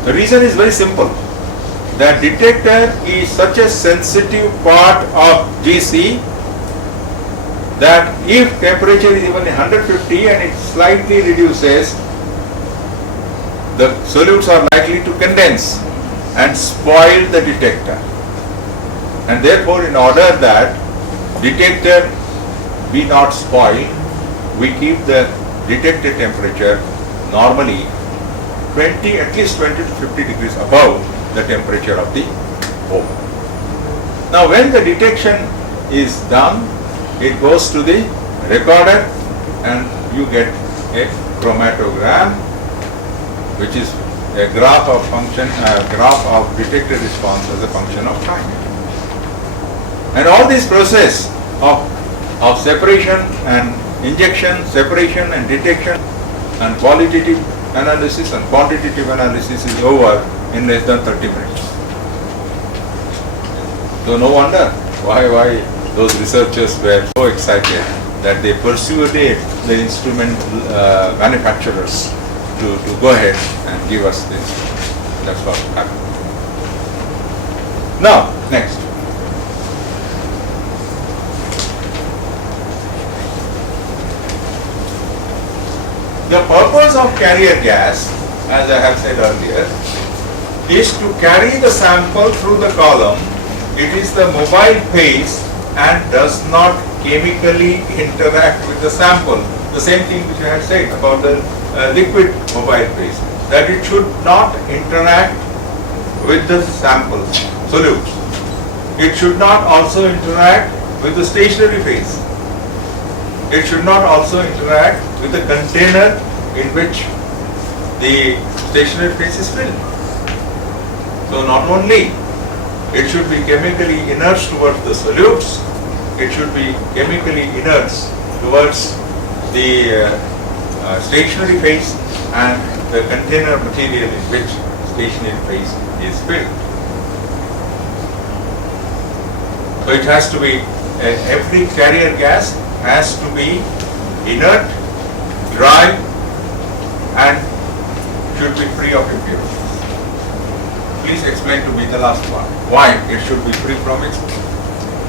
The reason is very simple. The detector is such a sensitive part of GC that if temperature is even 150 and it slightly reduces, the solutes are likely to condense and spoil the detector. And therefore, in order that detector be not spoiled, we keep the detector temperature normally at least 20 to 50 degrees above the temperature of the oven. Now when the detection is done, it goes to the recorder and you get a chromatogram, which is a graph of detector response as a function of time. And all this process of separation and injection, separation and detection and qualitative analysis and quantitative analysis is over in less than 30 minutes. So no wonder why those researchers were so excited that they persuaded the instrument manufacturers to go ahead and give us this. That's what happened. Now, next. The purpose of carrier gas, as I have said earlier, is to carry the sample through the column. It is the mobile phase and does not chemically interact with the sample. The same thing which I had said about the liquid mobile phase, that it should not interact with the samples, solutes. It should not also interact with the stationary phase. It should not also interact with the container in which the stationary phase is filled. So not only it should be chemically inert towards the solutes, it should be chemically inert towards the stationary phase and the container material in which stationary phase is filled. So it has to be, every carrier gas has to be inert, dry, and should be free of impurities. Please explain to me the last part. Why it should be free from it?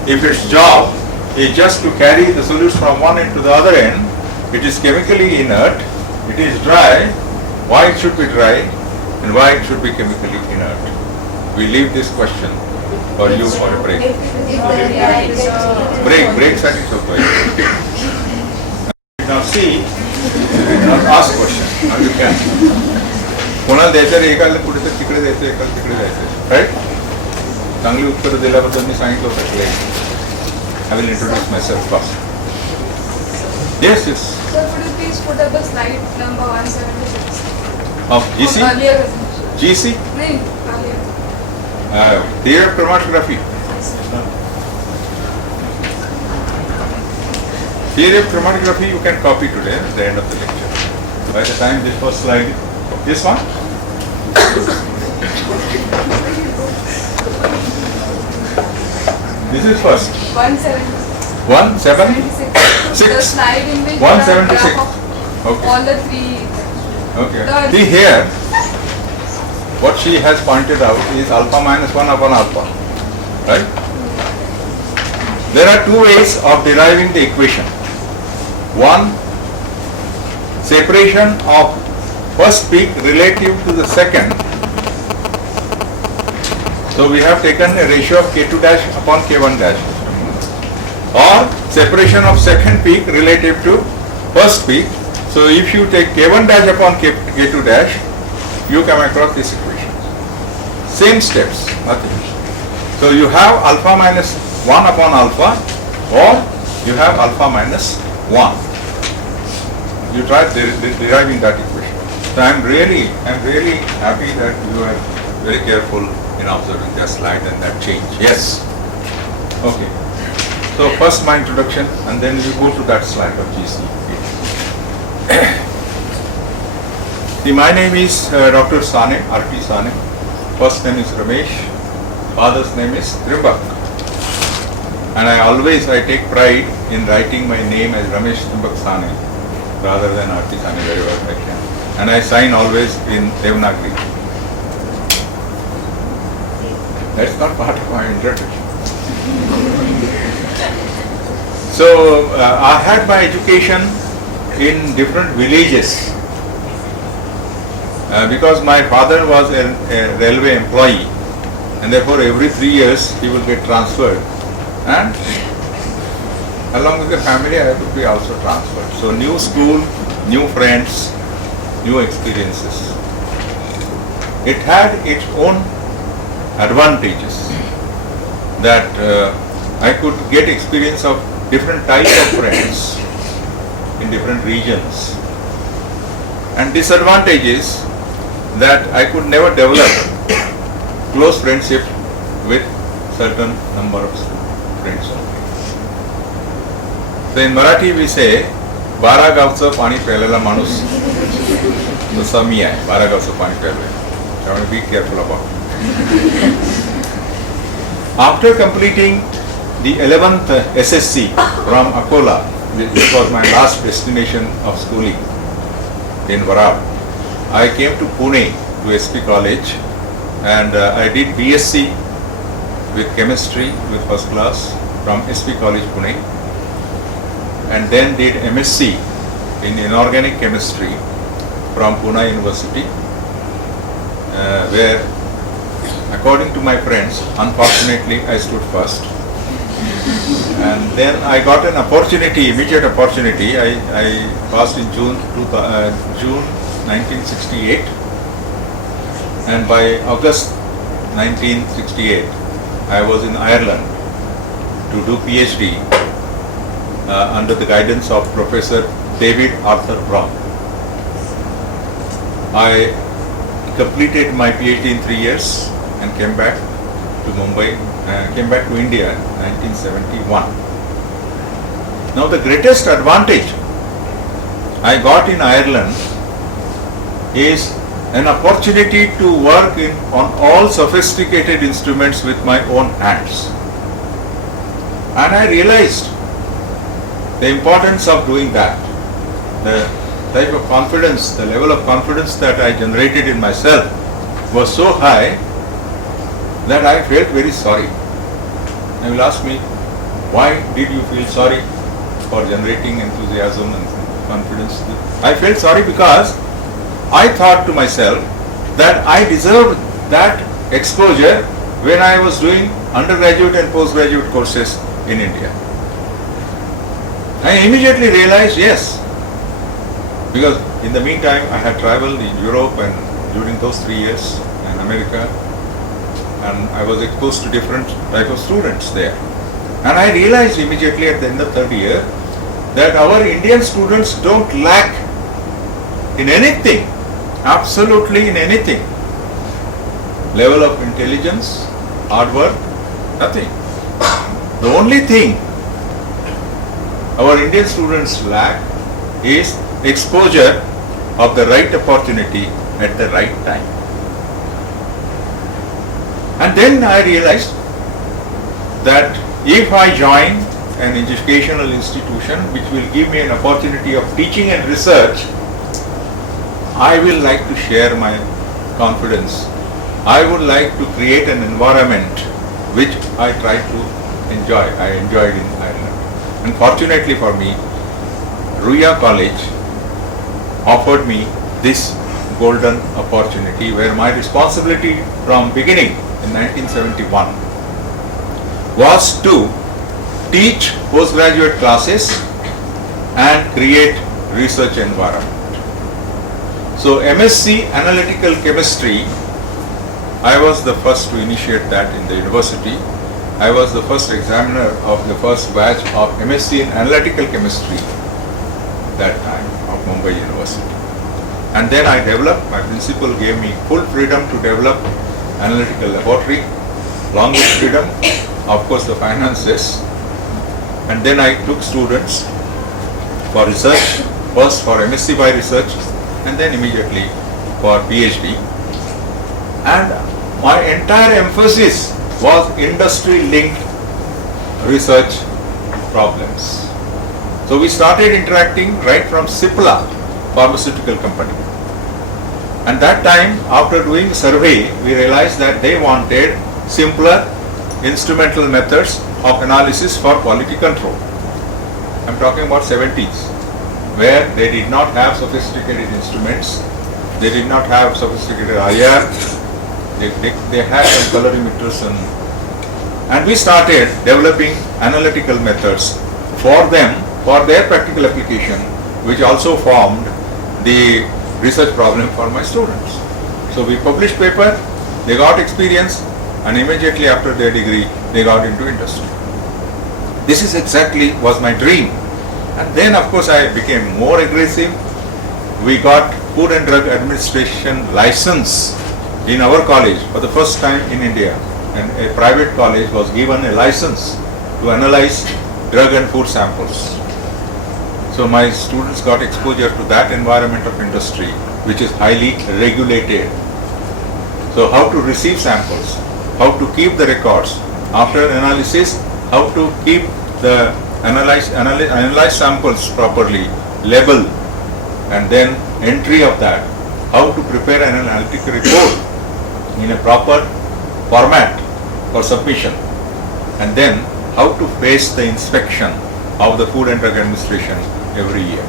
If its job is just to carry the solutes from one end to the other end, it is chemically inert, it is dry. Why it should be dry and why it should be chemically inert? We leave this question for you for a break. Break seconds of break. Now see, now ask question. Now you can. कोणाला द्यायचं रे, एकाला कुठे तर तिकडे द्यायचं, एकाला तिकडे द्यायचं, राईट? चांगली उत्तरं दिल्याबद्दल मी सांगितलं होतं की I will introduce myself first. Yes, yes. Sir, could you please put up the slide number 176? Of GC? Earlier resolution. GC? No, earlier. Theory of chromatography. Yes, sir. Theory of chromatography you can copy today at the end of the lecture. By the time this first slide, this one? This is first. 176. 176. The slide in which 176. Okay. all the three. Okay. See here, what she has pointed out is alpha minus 1 upon alpha. Right? There are two ways of deriving the equation. One, separation of first peak relative to the second. So we have taken a ratio of K2 dash upon K1 dash. Or separation of second peak relative to first peak. So if you take K1 dash upon K2 dash, you come across this equation. Same steps, nothing. So you have alpha minus 1 upon alpha, or you have alpha minus 1. You try deriving that equation. So I'm really happy that you are very careful in observing that slide and that change. Yes. Okay. So first my introduction, and then we go to that slide of GC. See, my name is Dr. Sane, RT Sane. First name is Ramesh. Father's name is Trimbak. And I take pride in writing my name as Ramesh Trimbak Sane rather than RT Sane wherever I can. And I sign always in Devanagari. That's not part of my introduction. So I had my education in different villages because my father was a railway employee, and therefore every 3 years he will get transferred, and along with the family I would be also transferred. So new school, new friends, new experiences. It had its own advantages that I could get experience of different types of friends in different regions, and disadvantages that I could never develop close friendship with certain number of friends only. So in Marathi we say, "बारा गावचं पाणी प्यायलेला माणूस जसा मी आहे, 12 गावचं पाणी प्यायलंय." त्यामुळे be careful about it. After completing the 11th SSC from Akola, this was my last destination of schooling in Varab, I came to Pune to SP College, and I did BSc with chemistry with first class from SP College Pune, and then did MSc in inorganic chemistry from Pune University, where according to my friends, unfortunately I stood first. And then I got an opportunity, immediate opportunity. I passed in June 1968, and by August 1968 I was in Ireland to do PhD under the guidance of Professor David Arthur Brown. I completed my PhD in 3 years and came back to Mumbai, came back to India in 1971. Now the greatest advantage I got in Ireland is an opportunity to work on all sophisticated instruments with my own hands. And I realized the importance of doing that. The type of confidence, the level of confidence that I generated in myself was so high that I felt very sorry. And you will ask me, why did you feel sorry for generating enthusiasm and confidence? I felt sorry because I thought to myself that I deserved that exposure when I was doing undergraduate and postgraduate courses in India. I immediately realized, yes, because in the meantime I had traveled in Europe and during those 3 years in America, and I was exposed to different type of students there. And I realized immediately at the end of third year that our Indian students don't lack in anything, absolutely in anything. Level of intelligence, hard work, nothing. The only thing our Indian students lack is exposure of the right opportunity at the right time. And then I realized that if I join an educational institution which will give me an opportunity of teaching and research, I will like to share my confidence. I would like to create an environment which I try to enjoy. I enjoyed in Ireland. And fortunately for me, Ruya College offered me this golden opportunity where my responsibility from beginning in 1971 was to teach postgraduate classes and create research environment. So MSc Analytical Chemistry, I was the first to initiate that in the university. I was the first examiner of the first batch of MSc in Analytical Chemistry that time of Mumbai University. And then I developed, my principal gave me full freedom to develop analytical laboratory, along with freedom, of course the finances. And then I took students for research, first for MSc by research and then immediately for PhD. And my entire emphasis was industry-linked research problems. So we started interacting right from Cipla pharmaceutical company. And that time, after doing survey, we realized that they wanted simpler instrumental methods of analysis for quality control. I'm talking about 70s, where they did not have sophisticated instruments, they did not have sophisticated IR, they had some colorimeters, and we started developing analytical methods for them, for their practical application, which also formed the research problem for my students. So we published paper, they got experience, and immediately after their degree, they got into industry. This is exactly was my dream. And then of course I became more aggressive. We got Food and Drug Administration license in our college for the first time in India. And a private college was given a license to analyze drug and food samples. So my students got exposure to that environment of industry, which is highly regulated. So how to receive samples, how to keep the records, after analysis, how to keep the analyzed samples properly, label, and then entry of that, how to prepare an analytical report in a proper format for submission, and then how to face the inspection of the Food and Drug Administration every year.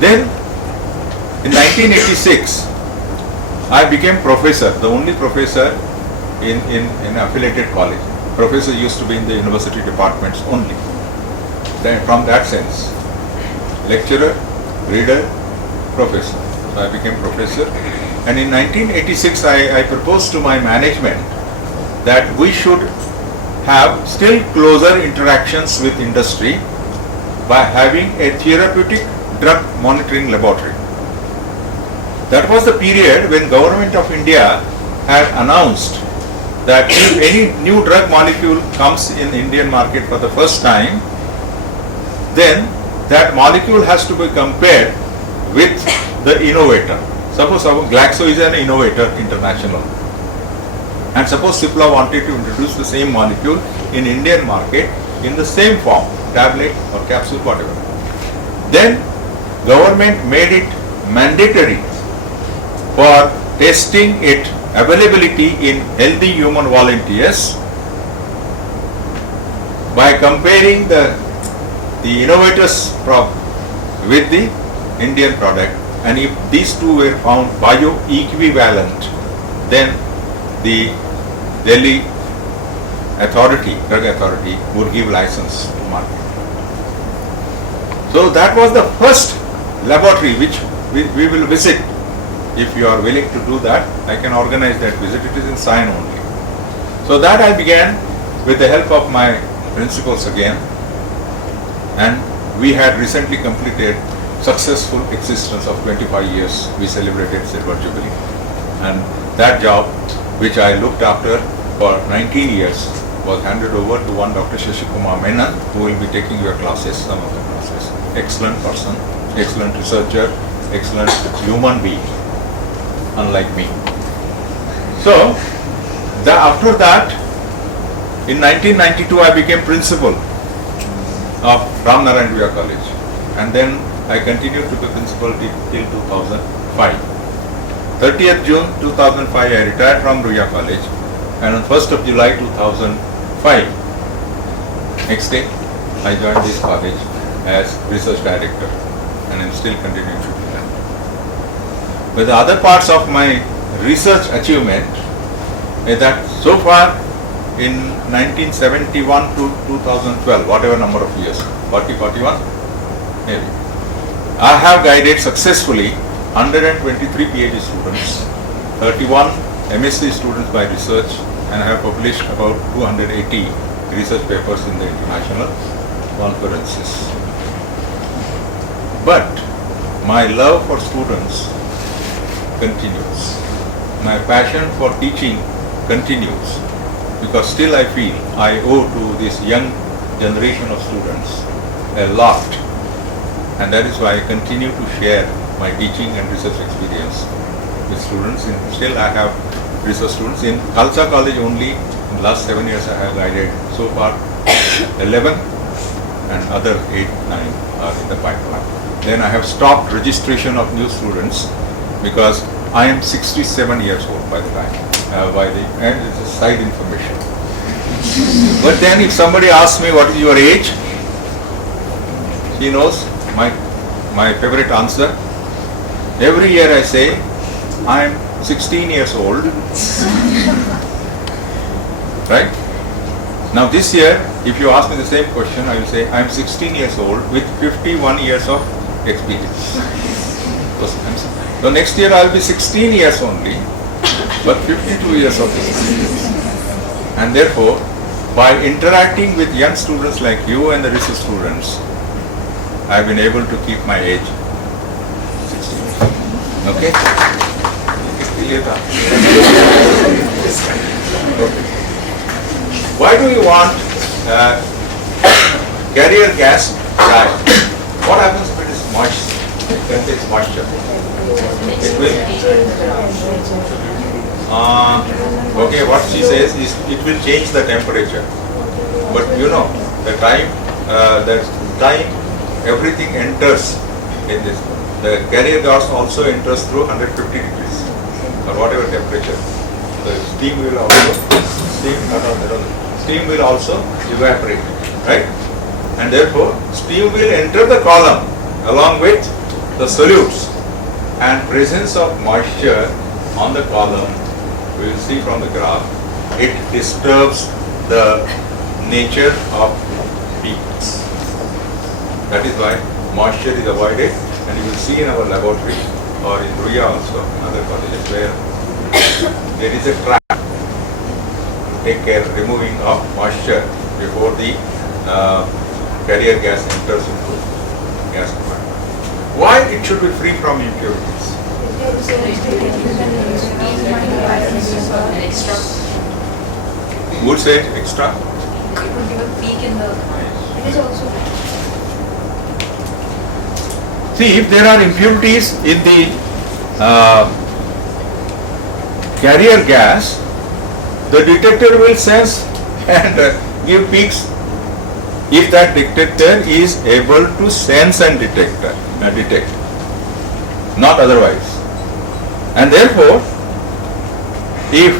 Then in 1986, I became professor, the only professor in affiliated college. Professor used to be in the university departments only. Then from that sense, lecturer, reader, professor. So I became professor. And in 1986, I proposed to my management that we should have still closer interactions with industry by having a therapeutic drug monitoring laboratory. That was the period when Government of India had announced that if any new drug molecule comes in Indian market for the first time, then that molecule has to be compared with the innovator. Suppose Glaxo is an innovator international, and suppose Cipla wanted to introduce the same molecule in Indian market in the same form, tablet or capsule, whatever. Then government made it mandatory for testing its availability in healthy human volunteers by comparing the innovator's product with the Indian product, and if these two were found bioequivalent, then the Delhi authority, drug authority, would give license to market. So that was the first laboratory which we will visit. If you are willing to do that, I can organize that visit. It is in Sane only. So that I began with the help of my principals again, and we had recently completed successful existence of 25 years. We celebrated Silver Jubilee, and that job, which I looked after for 19 years, was handed over to one Dr. Shashikumar Menon, who will be taking your classes, some of the classes. Excellent person, excellent researcher, excellent human being, unlike me. So, after that, in 1992, I became principal of Ram Narayan Ruya College, and then I continued to be principal till 2005. 30th June 2005, I retired from Ruya College, and on 1st of July 2005, next day, I joined this college as research director, and I'm still continuing to do that. But the other parts of my research achievement is that so far in 1971 to 2012, whatever number of years, 40, 41, maybe, I have guided successfully 123 PhD students, 31 MSc students by research, and I have published about 280 research papers in the international conferences. But my love for students continues. My passion for teaching continues, because still I feel I owe to this young generation of students a lot, and that is why I continue to share my teaching and research experience with students. Still I have research students in Khalsa College only. In the last 7 years I have guided so far 11, and other 8, 9 are in the pipeline. Then I have stopped registration of new students because I am 67 years old by the time by the, and it's a side information. But then if somebody asks me what is your age, she knows my favorite answer. Every year I say, I am 16 years old. Right? Now this year, if you ask me the same question, I will say, I am 16 years old with 51 years of experience. So next year I will be 16 years only, but 52 years of experience. And therefore, by interacting with young students like you and the research students, I have been able to keep my age 16. Okay? Okay. Why do you want carrier gas dye? What happens if it is moist? It contains moisture. It will. Okay, what she says is it will change the temperature. But you know, the time everything enters in this. The carrier gas also enters through 150 degrees or whatever temperature. The steam will also evaporate, right? And therefore, steam will enter the column along with the solutes, and presence of moisture on the column, we will see from the graph, it disturbs the nature of peaks. That is why moisture is avoided, and you will see in our laboratory or in Ruya also, in other colleges, where there is a trap. Take care removing of moisture before the carrier gas enters into gas compartment. Why it should be free from impurities? Extra. Who would say extra? It would give a peak in the. It is also. See, if there are impurities in the carrier gas, the detector will sense and give peaks if that detector is able to sense and detect, not otherwise. And therefore, if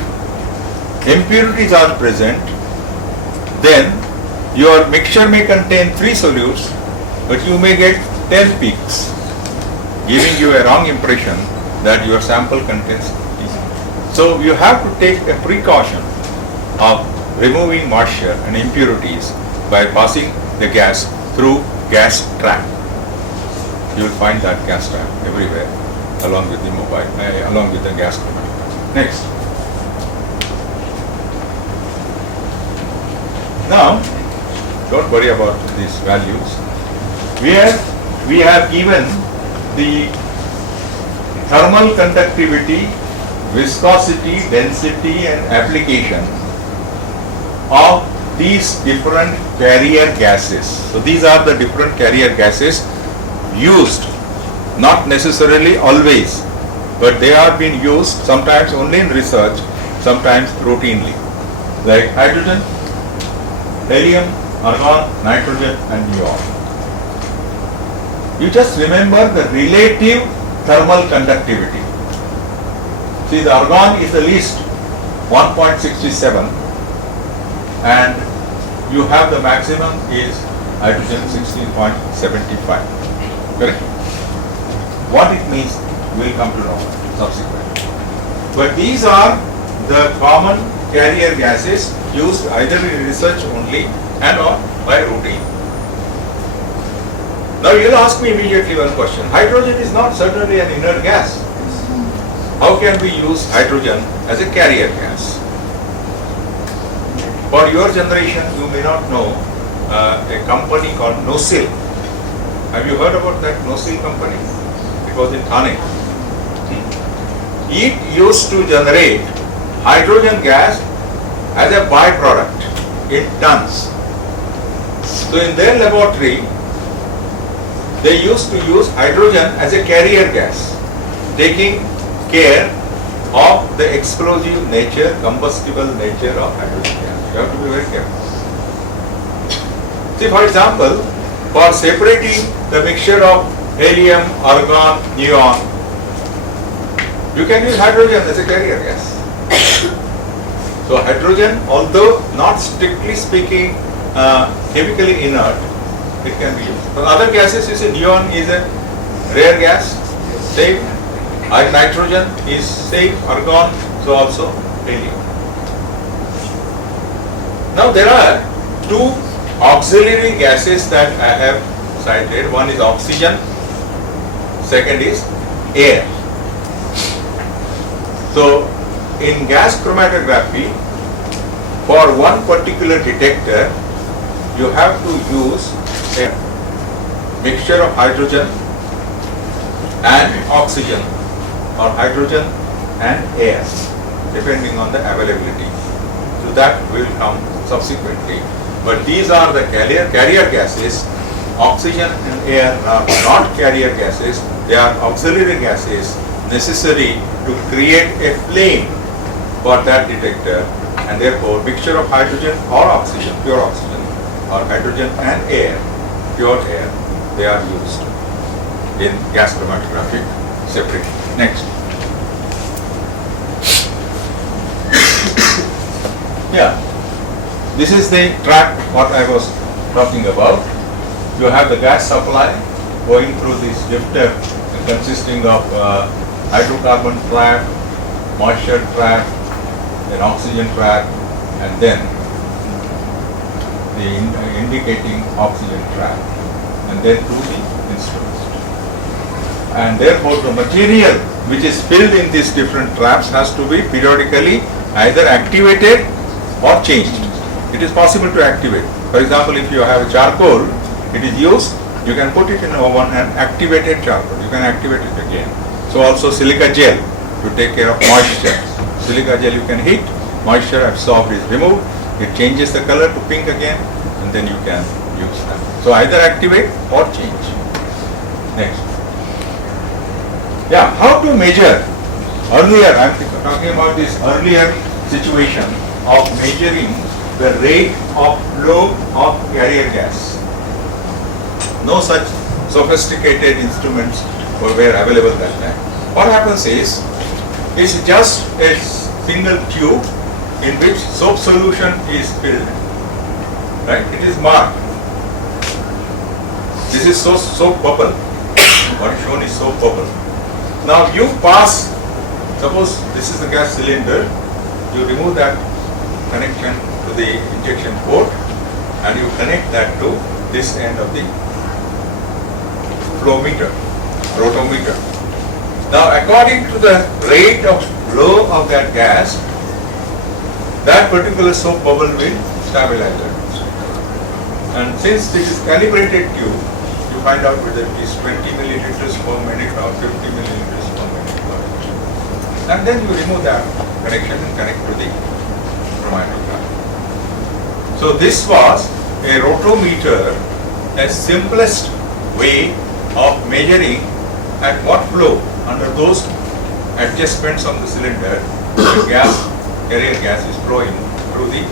impurities are present, then your mixture may contain 3 solutes, but you may get 10 peaks, giving you a wrong impression that your sample contains these. So you have to take a precaution of removing moisture and impurities by passing the gas through gas trap. You will find that gas trap everywhere along with the along with the gas compartment. Next. Now, don't worry about these values. Where we have given the thermal conductivity, viscosity, density and application of these different carrier gases. So these are the different carrier gases used, not necessarily always, but they are being used sometimes only in research, sometimes routinely, like hydrogen, helium, argon, nitrogen and neon. You just remember the relative thermal conductivity. See, the argon is the least, 1.67, and you have the maximum is hydrogen 16.75. Correct? What it means we will come to know subsequently. But these are the common carrier gases used either in research only and or by routine. Now you will ask me immediately one question. Hydrogen is not certainly an inert gas. How can we use hydrogen as a carrier gas? For your generation, you may not know a company called Nosil. Have you heard about that Nosil company? It was in Thane. It used to generate hydrogen gas as a byproduct in tons. So in their laboratory, they used to use hydrogen as a carrier gas, taking care of the explosive nature, combustible nature of hydrogen gas. You have to be very careful. See, for example, for separating the mixture of helium, argon, neon, you can use hydrogen as a carrier gas. So hydrogen, although not strictly speaking chemically inert, it can be used. For other gases, you see neon is a rare gas, safe. Nitrogen is safe, argon, so also helium. Now there are two auxiliary gases that I have cited. One is oxygen, second is air. So in gas chromatography, for one particular detector, you have to use a mixture of hydrogen and oxygen, or hydrogen and air, depending on the availability. So that will come subsequently. But these are the carrier gases. Oxygen and air are not carrier gases, they are auxiliary gases necessary to create a flame for that detector, and therefore mixture of hydrogen or oxygen, pure oxygen, or hydrogen and air, pure air, they are used in gas chromatography separately. Next. Yeah, this is the track what I was talking about. You have the gas supply going through this lifter consisting of hydrocarbon trap, moisture trap, then oxygen trap, and then the indicating oxygen trap, and then through the instruments. And therefore the material which is filled in these different traps has to be periodically either activated or changed. It is possible to activate. For example, if you have a charcoal, it is used, you can put it in oven and activated charcoal. You can activate it again. So also silica gel to take care of moisture. Silica gel you can heat, moisture absorbed is removed, it changes the color to pink again, and then you can use that. So either activate or change. Next. Yeah, how to measure? Earlier, I am talking about this earlier situation of measuring the rate of flow of carrier gas. No such sophisticated instruments were available that time. What happens is, it's just a single tube in which soap solution is filled. Right? It is marked. This is soap bubble. What is shown is soap bubble. Now you pass, suppose this is the gas cylinder, you remove that connection to the injection port and you connect that to this end of the flow meter, rotometer. Now according to the rate of flow of that gas, that particular soap bubble will stabilize it. And since this is calibrated tube, you find out whether it is 20 milliliters per minute or 50 milliliters per minute. And then you remove that connection and connect to the chromatograph. So this was a rotometer, a simplest way of measuring at what flow under those adjustments on the cylinder the carrier gas is flowing through the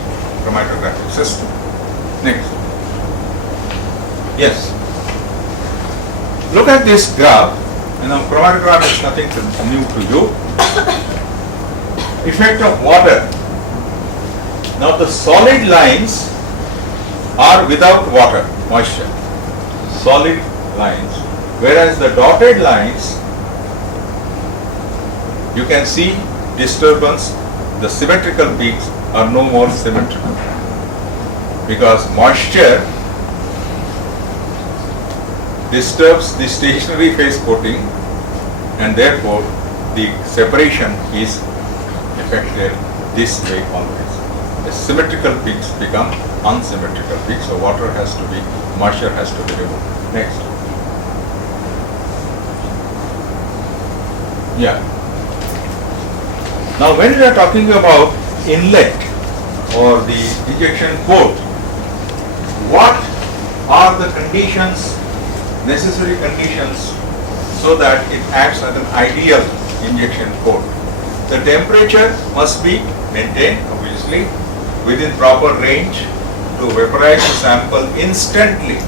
chromatographic system. Next. Yes. Look at this graph. Now chromatograph is nothing new to you. Effect of water. Now the solid lines are without water, moisture. Solid lines. Whereas the dotted lines, you can see disturbance. The symmetrical peaks are no more symmetrical because moisture disturbs the stationary phase coating and therefore the separation is affected this way always. The symmetrical peaks become unsymmetrical peaks, so moisture has to be removed. Next. Yeah. Now when we are talking about inlet or the ejection port, what are the conditions, necessary conditions so that it acts as an ideal injection port? The temperature must be maintained obviously within proper range to vaporize the sample instantly,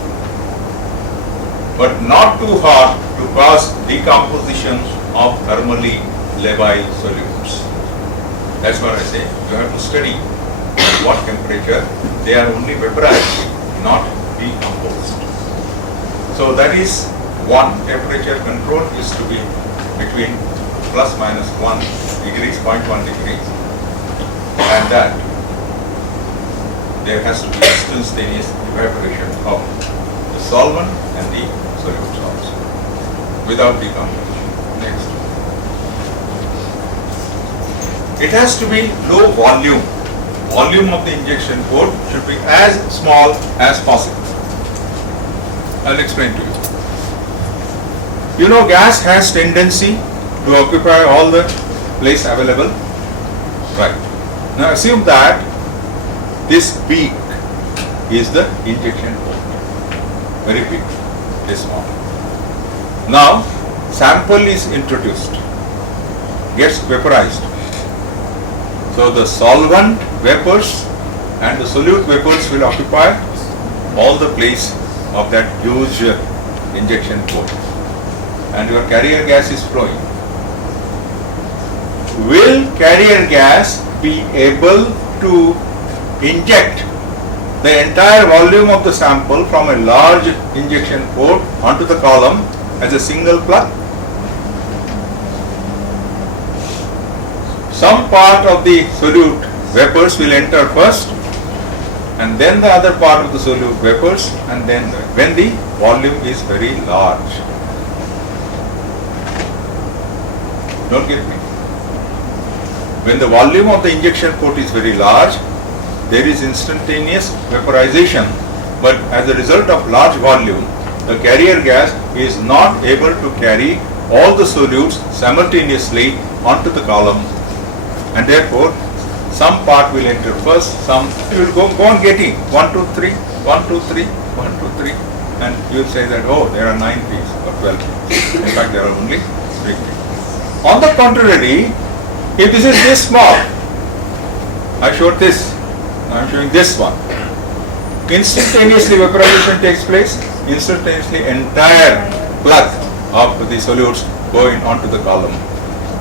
but not too hot to cause decomposition of thermally labile solutes. That's what I say. You have to study at what temperature they are only vaporized, not decomposed. So that is one temperature control is to be between plus minus 1 degrees, 0.1 degrees, and that there has to be instantaneous evaporation of the solvent and the solutes also without decomposition. Next. It has to be low volume. Volume of the injection port should be as small as possible. I'll explain to you. You know, gas has tendency to occupy all the place available. Right. Now assume that this beak is the injection port. Very big, this small. Now sample is introduced, gets vaporized. So the solvent vapors and the solute vapors will occupy all the place of that huge injection port, and your carrier gas is flowing. Will carrier gas be able to inject the entire volume of the sample from a large injection port onto the column as a single plug? Some part of the solute vapors will enter first, and then the other part of the solute vapors, and then when the volume is very large. Don't get me. When the volume of the injection port is very large, there is instantaneous vaporization, but as a result of large volume, the carrier gas is not able to carry all the solutes simultaneously onto the column, and therefore some part will enter first, some you will go on getting 1, 2, 3, 1, 2, 3, 1, 2, 3, and you will say that, oh, there are 9 P's or 12 P's. In fact, there are only 3 P's. On the contrary, if this is this small, I showed this, I am showing this one. Instantaneously vaporization takes place, instantaneously entire plug of the solutes go in onto the column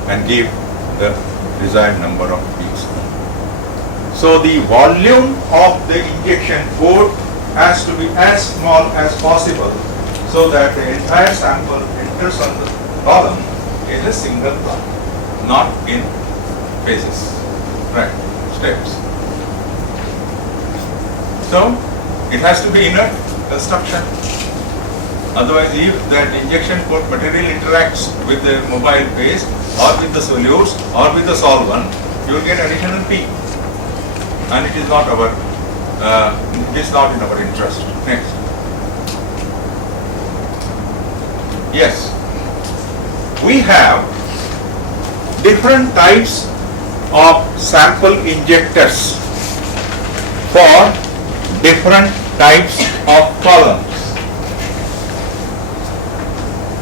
and give the desired number of P's. So the volume of the injection port has to be as small as possible so that the entire sample enters on the column in a single plug, not in phases, right, steps. So it has to be inert construction. Otherwise, if that injection port material interacts with the mobile phase or with the solutes or with the solvent, you will get additional P, and it is not our in our interest. Next. Yes, we have different types of sample injectors for different types of columns.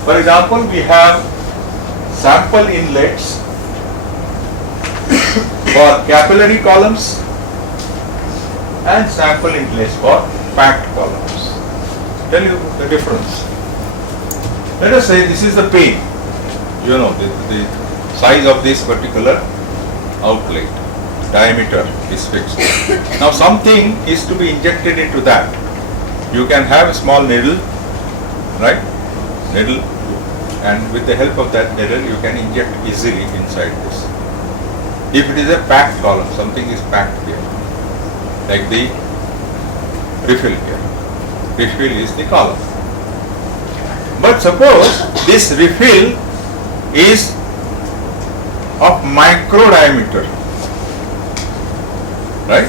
For example, we have sample inlets for capillary columns and sample inlets for packed columns. Tell you the difference. Let us say this is the pane. You know, the size of this particular outlet, diameter is fixed. Now something is to be injected into that. You can have a small needle, right? Needle, and with the help of that needle you can inject easily inside this. If it is a packed column, something is packed here, like the refill here. Refill is the column. But suppose this refill is of micro diameter, right?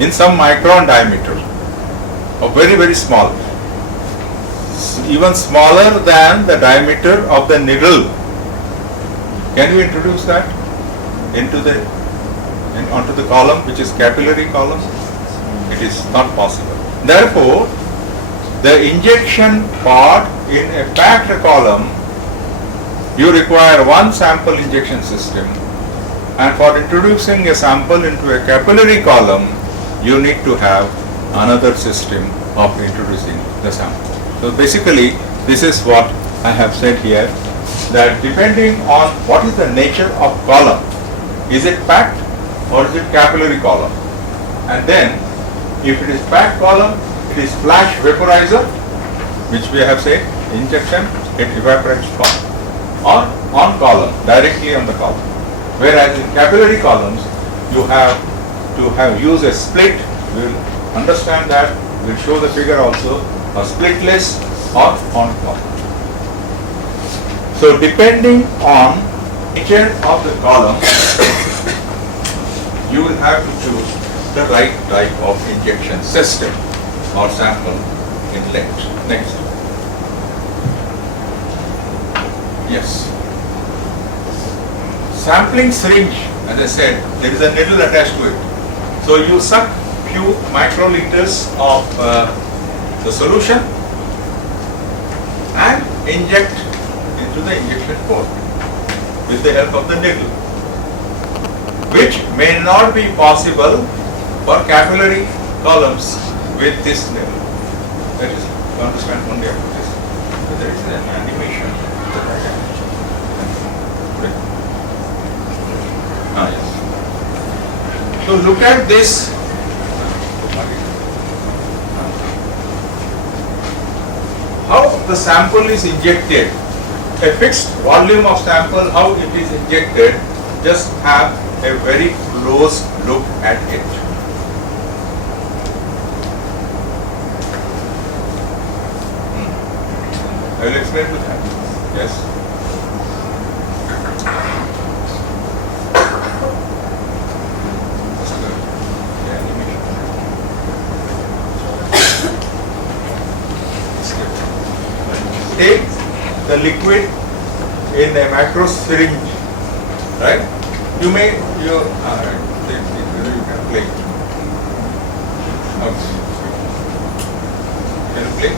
In some micron diameter, or very, very small, even smaller than the diameter of the needle. Can you introduce that into onto the column, which is capillary column? It is not possible. Therefore, the injection part in a packed column, you require one sample injection system, and for introducing a sample into a capillary column, you need to have another system of introducing the sample. So basically, this is what I have said here, that depending on what is the nature of column, is it packed or is it capillary column? And then if it is packed column, it is flash vaporizer, which we have said, injection, it evaporates fast, or on column, directly on the column. Whereas in capillary columns, you have to use a split. We will understand that, we will show the figure also, a splitless or on column. So depending on nature of the column, you will have to choose the right type of injection system or sample inlet. Next. Yes. Sampling syringe, as I said, there is a needle attached to it. So you suck few microliters of the solution and inject into the injection port with the help of the needle, which may not be possible for capillary columns with this needle. That is, to understand only about this. There is an animation that I can yes. So look at this. How the sample is injected. A fixed volume of sample, how it is injected, just have a very close look at it. I will explain to that. Yes. Take the liquid in a macro syringe, right? You may, you can play. Okay. Can you play?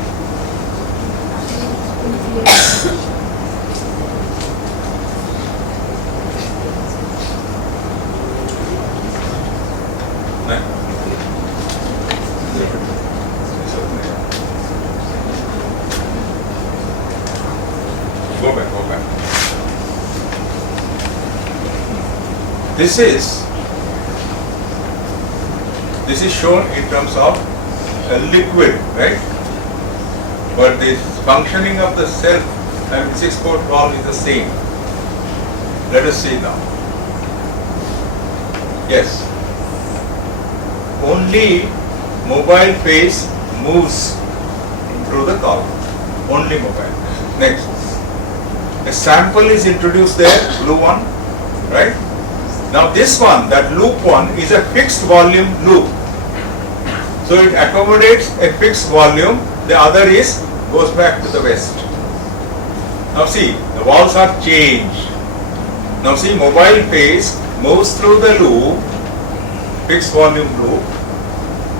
Go back. This is shown in terms of a liquid, right? But the functioning of the cell and 6-port valve is the same. Let us see now. Yes. Only mobile phase moves through the column. Only mobile. Next. A sample is introduced there, blue one, right? Now this one, that loop one, is a fixed volume loop. So it accommodates a fixed volume, the other goes back to the west. Now see, the valves are changed. Now see, mobile phase moves through the loop, fixed volume loop,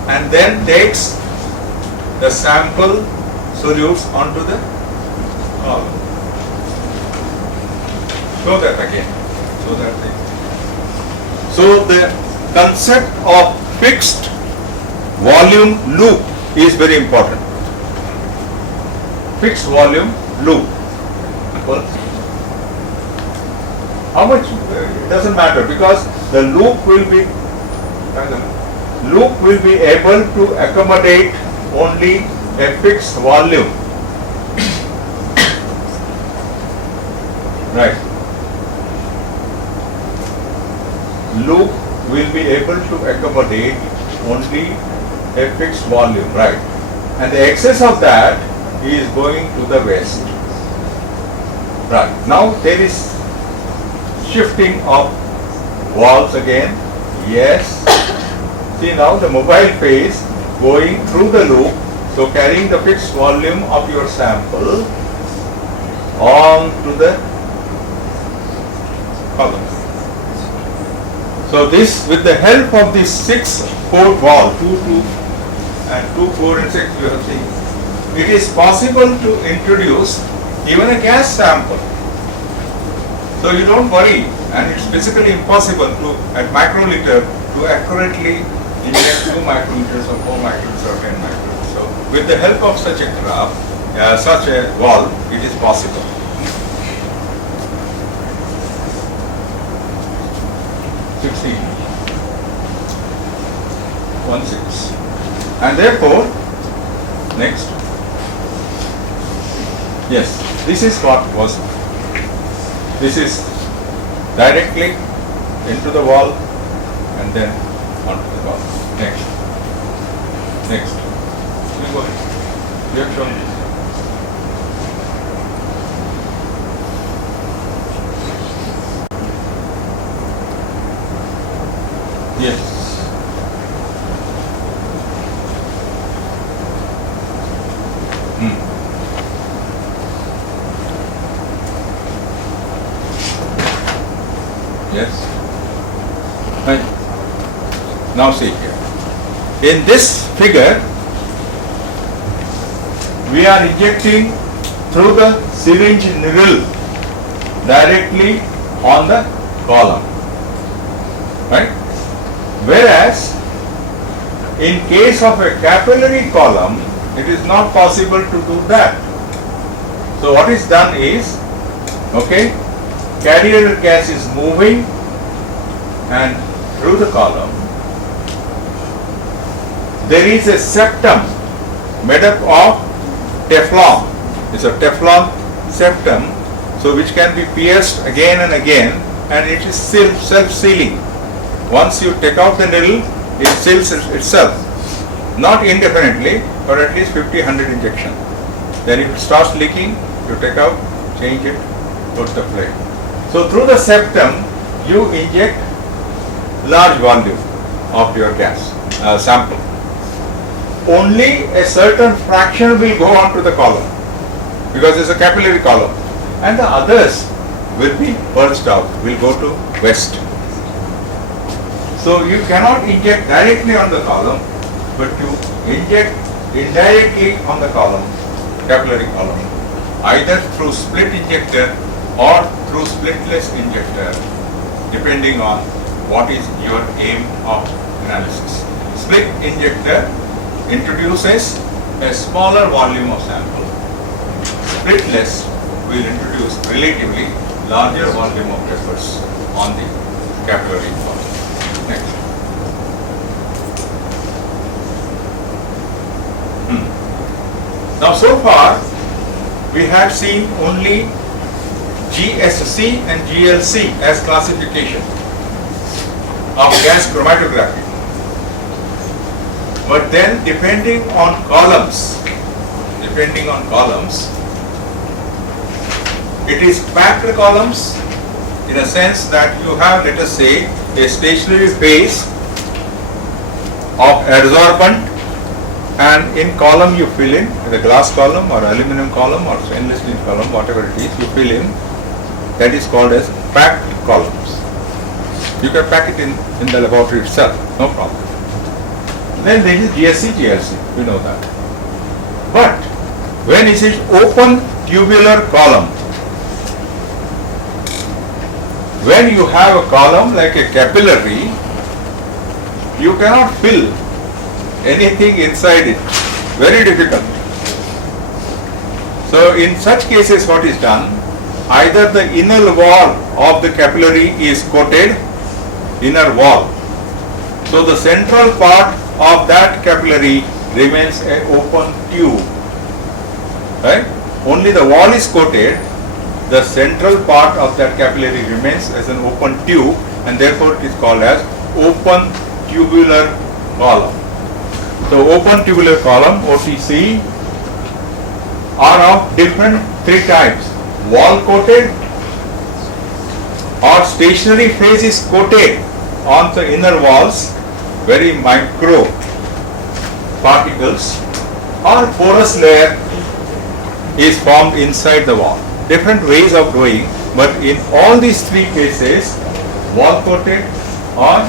and then takes the sample solutes onto the column. Show that again. Show that thing. So the concept of fixed volume loop is very important. Fixed volume loop. How much? It doesn't matter, because the loop will be able to accommodate only a fixed volume. Right. Loop will be able to accommodate only a fixed volume, right? And the excess of that is going to the west. Right. Now there is shifting of valves again. Yes. See, now the mobile phase going through the loop, so carrying the fixed volume of your sample on to the column. So this, with the help of this 6-port valve, 2, 2 and 2, 4 and 6, you have seen, it is possible to introduce even a gas sample. So you don't worry, and it's physically impossible to, at microliter, to accurately inject 2 microliters or 4 microliters or 10 microliters. So with the help of such a graph, such a valve, it is possible. 0.16. And therefore, next. Yes, this is what was. This is directly into the wall and then onto the wall. Next. Next. You go ahead. You have shown this. Yes. Yes. Right. Now see here. In this figure, we are injecting through the syringe needle directly on the column. Right? Whereas, in case of a capillary column, it is not possible to do that. So what is done is, okay, carrier gas is moving and through the column. There is a septum made up of Teflon. It's a Teflon septum, so which can be pierced again and again, and it is self-sealing. Once you take out the needle, it seals itself. Not indefinitely, but at least 50-100 injection. Then if it starts leaking, you take out, change it, put the plate. So through the septum, you inject large volume of your gas sample. Only a certain fraction will go onto the column because it's a capillary column, and the others will be purged out, will go to waste. So you cannot inject directly on the column, but you inject indirectly on the column, capillary column, either through split injector or through splitless injector, depending on what is your aim of analysis. Split injector introduces a smaller volume of sample. Splitless will introduce relatively larger volume of papers on the capillary column. Next. Now so far we have seen only GSC and GLC as classification of gas chromatography. But then depending on columns, it is packed columns in a sense that you have, let us say, a stationary phase of adsorbent, and in column you fill in, the glass column or aluminum column or stainless steel column, whatever it is, you fill in. That is called as packed columns. You can pack it in the laboratory itself, no problem. Then there is GSC, GLC, we know that. But when it is open tubular column, when you have a column like a capillary, you cannot fill anything inside it. Very difficult. So in such cases what is done? Either the inner wall of the capillary is coated, inner wall. So the central part of that capillary remains an open tube. Right? Only the wall is coated, the central part of that capillary remains as an open tube, and therefore it is called as open tubular column. So open tubular column, OTC, are of different three types: wall coated, or stationary phase is coated on the inner walls, very micro particles, or porous layer is formed inside the wall. Different ways of doing, but in all these three cases, wall coated or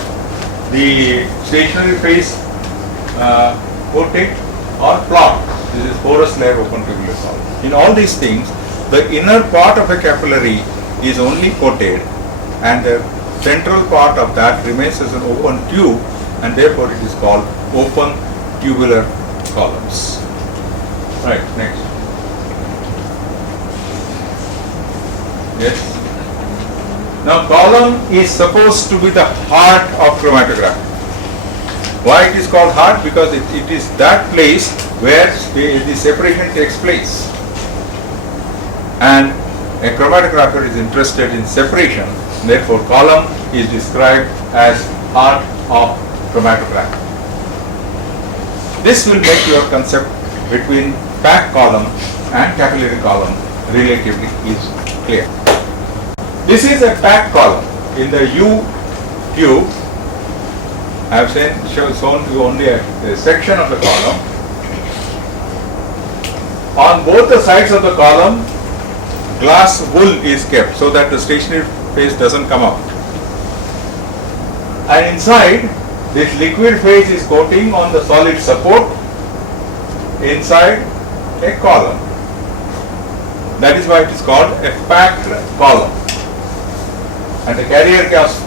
the stationary phase coated or plot, this is porous layer open tubular column. In all these things, the inner part of a capillary is only coated and the central part of that remains as an open tube, and therefore it is called open tubular columns. Right, next. Yes. Now column is supposed to be the heart of chromatography. Why it is called heart? Because it is that place where the separation takes place. And a chromatographer is interested in separation, therefore column is described as heart of chromatography. This will make your concept between packed column and capillary column relatively clear. This is a packed column. In the U tube, I have shown you only a section of the column. On both the sides of the column, glass wool is kept so that the stationary phase doesn't come out. And inside, this liquid phase is coating on the solid support inside a column. That is why it is called a packed column. And the carrier gas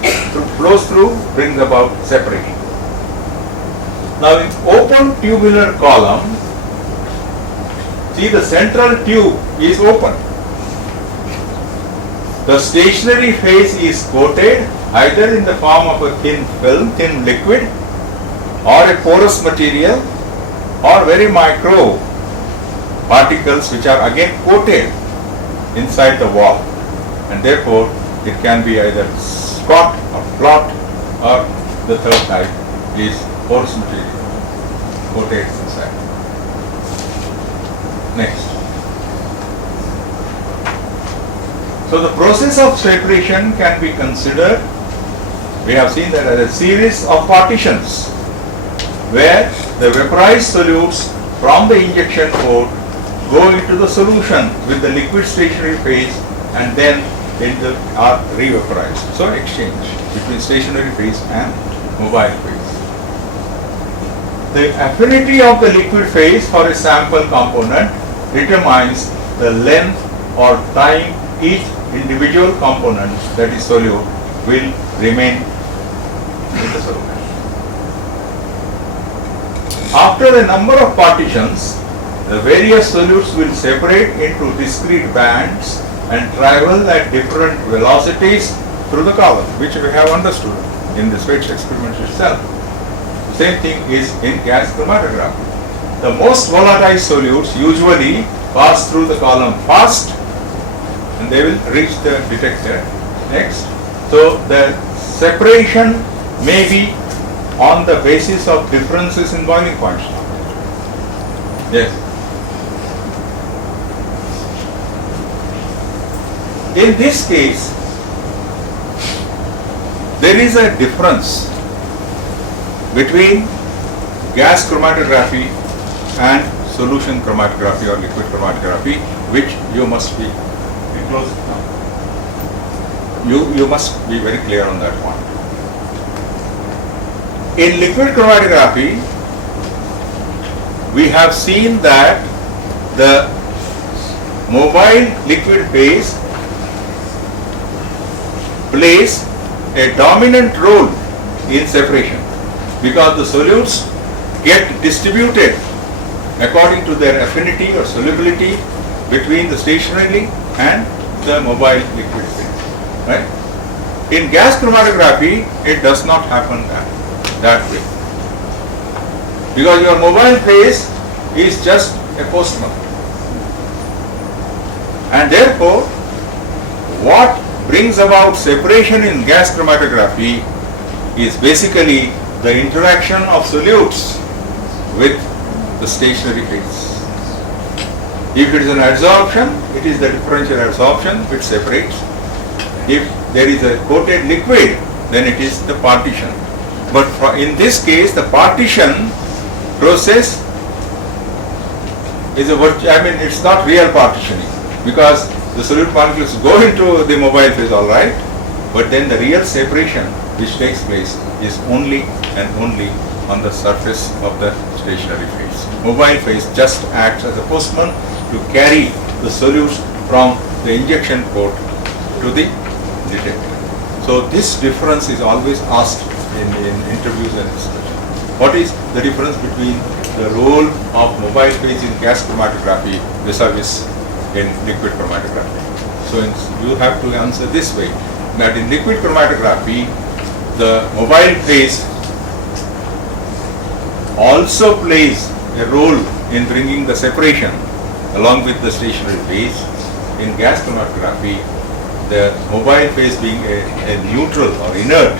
flows through, brings about separation. Now in open tubular column, see the central tube is open. The stationary phase is coated either in the form of a thin film, thin liquid, or a porous material, or very micro particles which are again coated inside the wall, and therefore it can be either spot or clot, or the third type is porous material coated inside. Next. So the process of separation can be considered, we have seen that as a series of partitions where the vaporized solutes from the injection port go into the solution with the liquid stationary phase and then are re-vaporized. So exchange between stationary phase and mobile phase. The affinity of the liquid phase for a sample component determines the length or time each individual component, that is solute, will remain in the solution. After a number of partitions, the various solutes will separate into discrete bands and travel at different velocities through the column, which we have understood in the Swedish experiment itself. Same thing is in gas chromatography. The most volatile solutes usually pass through the column fast and they will reach the detector next. So the separation may be on the basis of differences in boiling points. Yes. In this case, there is a difference between gas chromatography and solution chromatography or liquid chromatography, which you must be close now. You must be very clear on that one. In liquid chromatography, we have seen that the mobile liquid phase plays a dominant role in separation because the solutes get distributed according to their affinity or solubility between the stationary and the mobile liquid phase. Right? In gas chromatography, it does not happen that way. Because your mobile phase is just a postman. And therefore, what brings about separation in gas chromatography is basically the interaction of solutes with the stationary phase. If it is an adsorption, it is the differential adsorption which separates. If there is a coated liquid, then it is the partition. But in this case, the partition process is it's not real partitioning because the solute particles go into the mobile phase, all right, but then the real separation which takes place is only and only on the surface of the stationary phase. Mobile phase just acts as a postman to carry the solutes from the injection port to the detector. So this difference is always asked in interviews and discussion. What is the difference between the role of mobile phase in gas chromatography vis-a-vis in liquid chromatography? So you have to answer this way, that in liquid chromatography, the mobile phase also plays a role in bringing the separation along with the stationary phase. In gas chromatography, the mobile phase being a neutral or inert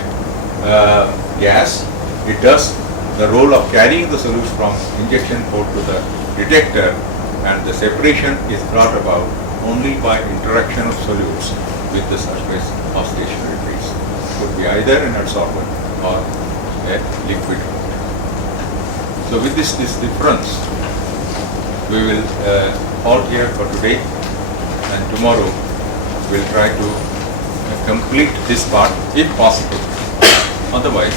gas, it does the role of carrying the solution from injection port to the detector, and the separation is brought about only by interaction of solutes with the surface of stationary phase. Could be either an adsorbent or a liquid. So with this difference, we will halt here for today, and tomorrow we'll try to complete this part if possible. Otherwise,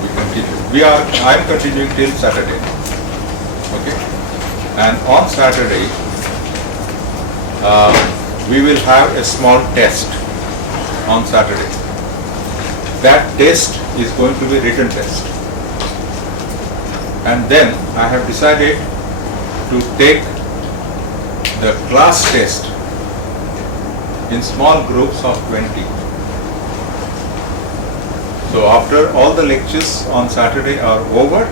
we continue. I am continuing till Saturday. Okay? And on Saturday, we will have a small test on Saturday. That test is going to be written test. And then I have decided to take the class test in small groups of 20. So after all the lectures on Saturday are over,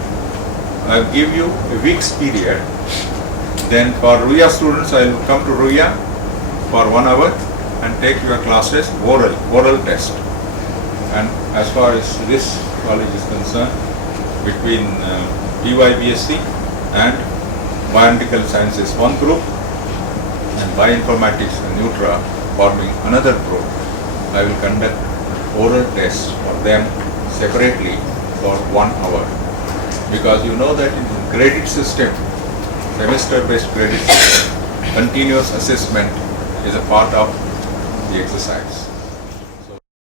I will give you a week's period. Then for RUYA students, I will come to RUYA for 1 hour and take your classes oral test. And as far as this college is concerned, between BYBSc and Biomedical Sciences one group and Bioinformatics and Nutra forming another group, I will conduct oral tests for them separately for 1 hour. Because you know that in the credit system, semester-based credit system, continuous assessment is a part of the exercise.